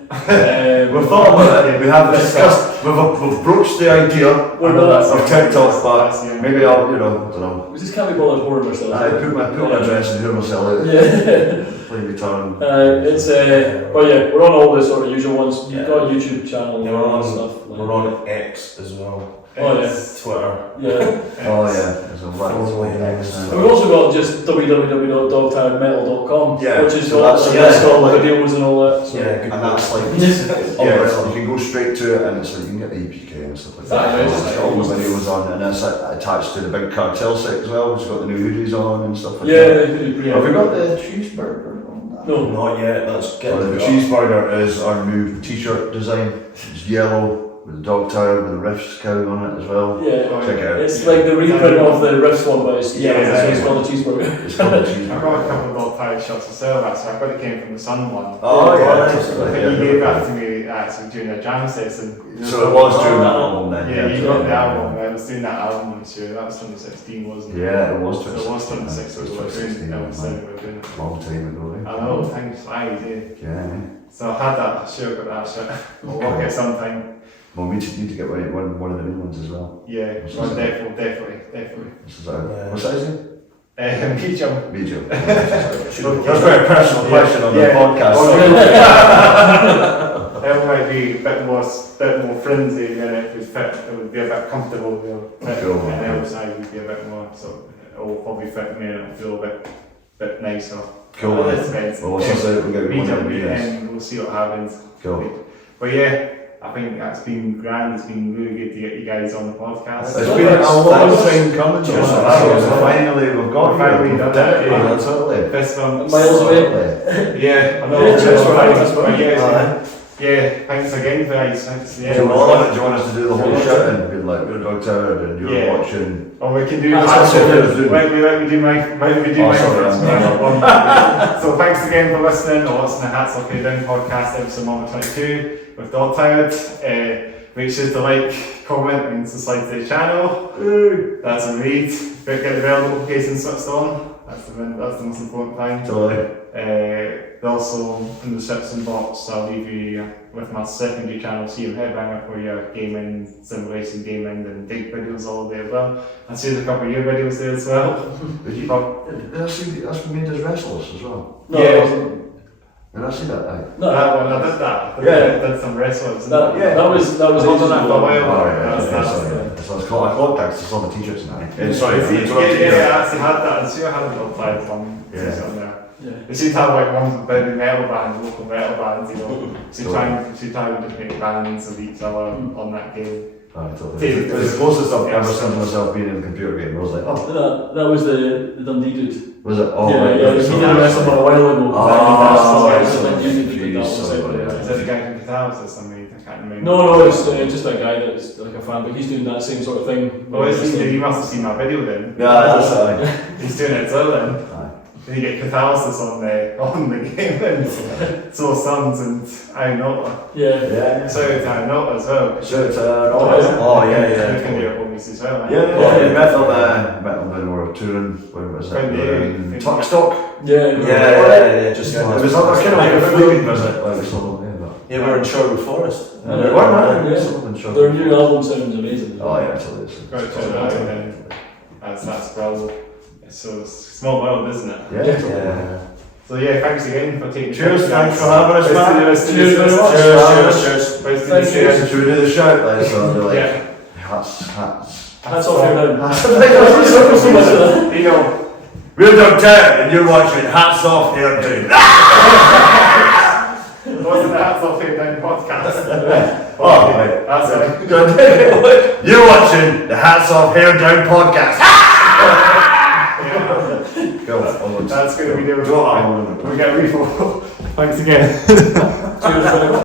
We've thought about it, we have discussed, we've broached the idea of TikTok, but maybe I'll, I don't know. We just can't be bothered hoarding ourselves. I put my address and hear myself out, Yeah. play guitar. It's but yeah, we're on all the sort of usual ones. You've Yeah. got a YouTube channel Yeah, and we're all that on, stuff. we're on X as well. Oh yeah. Twitter. Yeah. Oh yeah, there's a lot of Totally X And now. we've also got just www.dogtiredmetal.com, Yeah, which is so got that's- a list of all the videos and all that. So. Yeah, good. And that's like, Yeah. yeah, so you can go straight to it and it's like, you can get the EPK and stuff like that. Exactly. It's got all the videos on and it's attached to the big cartel set as well, which has got the new hoodies on and stuff like Yeah, that. yeah. Have we got the cheeseburger on that? No. Not yet, that's getting The cheeseburger is our new t-shirt design. It's yellow with the dog tire with the riffs carrying on it as well. Yeah. Check it out. It's like the reprint of the Riffs one, but it's, Yeah, so it's yeah. called a cheeseburger. It's called the I've cheeseburger. got a couple of old tired shots to sell that, so I got it came from the Sun one. Oh yeah, nice. I think you gave that to me actually during a jam session. So it was during that album then. Yeah, you got the album. I was doing that album this year. That was 2016, wasn't it? Yeah, it was So it was 2016. We were doing it. We were doing it. Long time ago. I know, things flies, eh? Yeah. So I had that, sure got that shit. We'll work it sometime. Well, we just need to get one of the new ones as well. Yeah, well, definitely. This is what's that his name? Medium. Medium. That's a very personal question on the Yeah. podcast. It might be a bit more flimsy, and it would be a bit comfortable, Cool. and the outside would be a bit more, so it'll probably fit me and it'll feel a bit nicer. Cool. Well, it depends. Well, what's this out? We'll get one of Medium, these. and we'll see what happens. Cool. But yeah, I think that's been grand. It's been really good to get you guys on the podcast. It's been a long Thanks. time coming. Cheers. Finally, we've got Finally you. done Did it, it. yeah. Yeah, totally. Best one. Miles away. Totally. Yeah, I know. Yeah, cheers for having us, But Aye. yeah, thanks again, guys. Thanks. Do you want us to do the whole Yeah. shouting? Be like, you're Dog Tower and you're Yeah. watching. Or we can do That's what I was doing. Let me do my Oh, sorry, I'm So thanks again for listening or listening to Hats Off Your Down podcast episode number 22 with Dog Tired. Make sure to like, comment and subscribe to the channel. That's a read. Get the bell notifications switched on. That's the most important thing. Totally. Also in the description box I'll leave you with my secondary channel CM Headbanger for your gaming, simulation gaming and dig videos all day as well. I'll see there's a couple of your videos there as well. Did that's made us wrestlers as well. No, Yeah. it wasn't. Did I see that? Aye. No, That one, I did that. Yeah. I did some wrestlers. that, that was I've done ages that for a ago. while. Oh, yeah, That's- yeah, that's- sorry. So it's called, I called that, 'cause it's on the t-shirts now. Sorry, Yeah, for interrupting yeah, you. I actually had that. I'm sure I had a little five one. Yeah. On there. Yeah. It should have like one big metal band, local metal bands, you know. Should try and just make bands of each other on that game. Aye, totally. It was the closest I've ever seen to myself being in a computer game. I was like, oh, That was the Dundee dude. was it? Oh, yeah, right, yeah, right, he sorry. did wrestle a while ago. Oh, That's sorry, like YouTube sorry, did that one sorry, separately. yeah. Is that the guy from Guitars or something? I can't remember. No, it's just a guy that's like a fan, but he's doing that same sort of thing. Oh, is he? You must have seen my video then. Yeah, that's right. He's doing it as well then. Aye. you get catalysis on the game, and so Sons and Ironota. Yeah. So it's Ironota as well. Shout out to Oh, yeah. Looking at your homies as well. Yeah, we met them when we were touring, where was it? When Tuckstock. Yeah, just It was like a kind of like a fleeting visit, like we saw them, Yeah, we were in Sherwood Forest. They're Their new album sounds amazing. Oh yeah, totally. Got to check that out, and then that's Bravo. So it's a small world, isn't it? Yeah. So yeah, thanks again for taking. Cheers, thanks for having us, man. Cheers very much. Cheers. Thank you. Should we do the shout? Like, so they're like, Yeah. hats. Hats off your down. Hats. So much for that. You know, We're down 10 and you're watching Hats Off There Dude. wasn't the Hats Off Here Down podcast? Oh, right. That's it. You're watching the Hats Off Hair Down podcast. Go on. That's going to be the Go on. We get refo. Thanks again. Cheers, very much.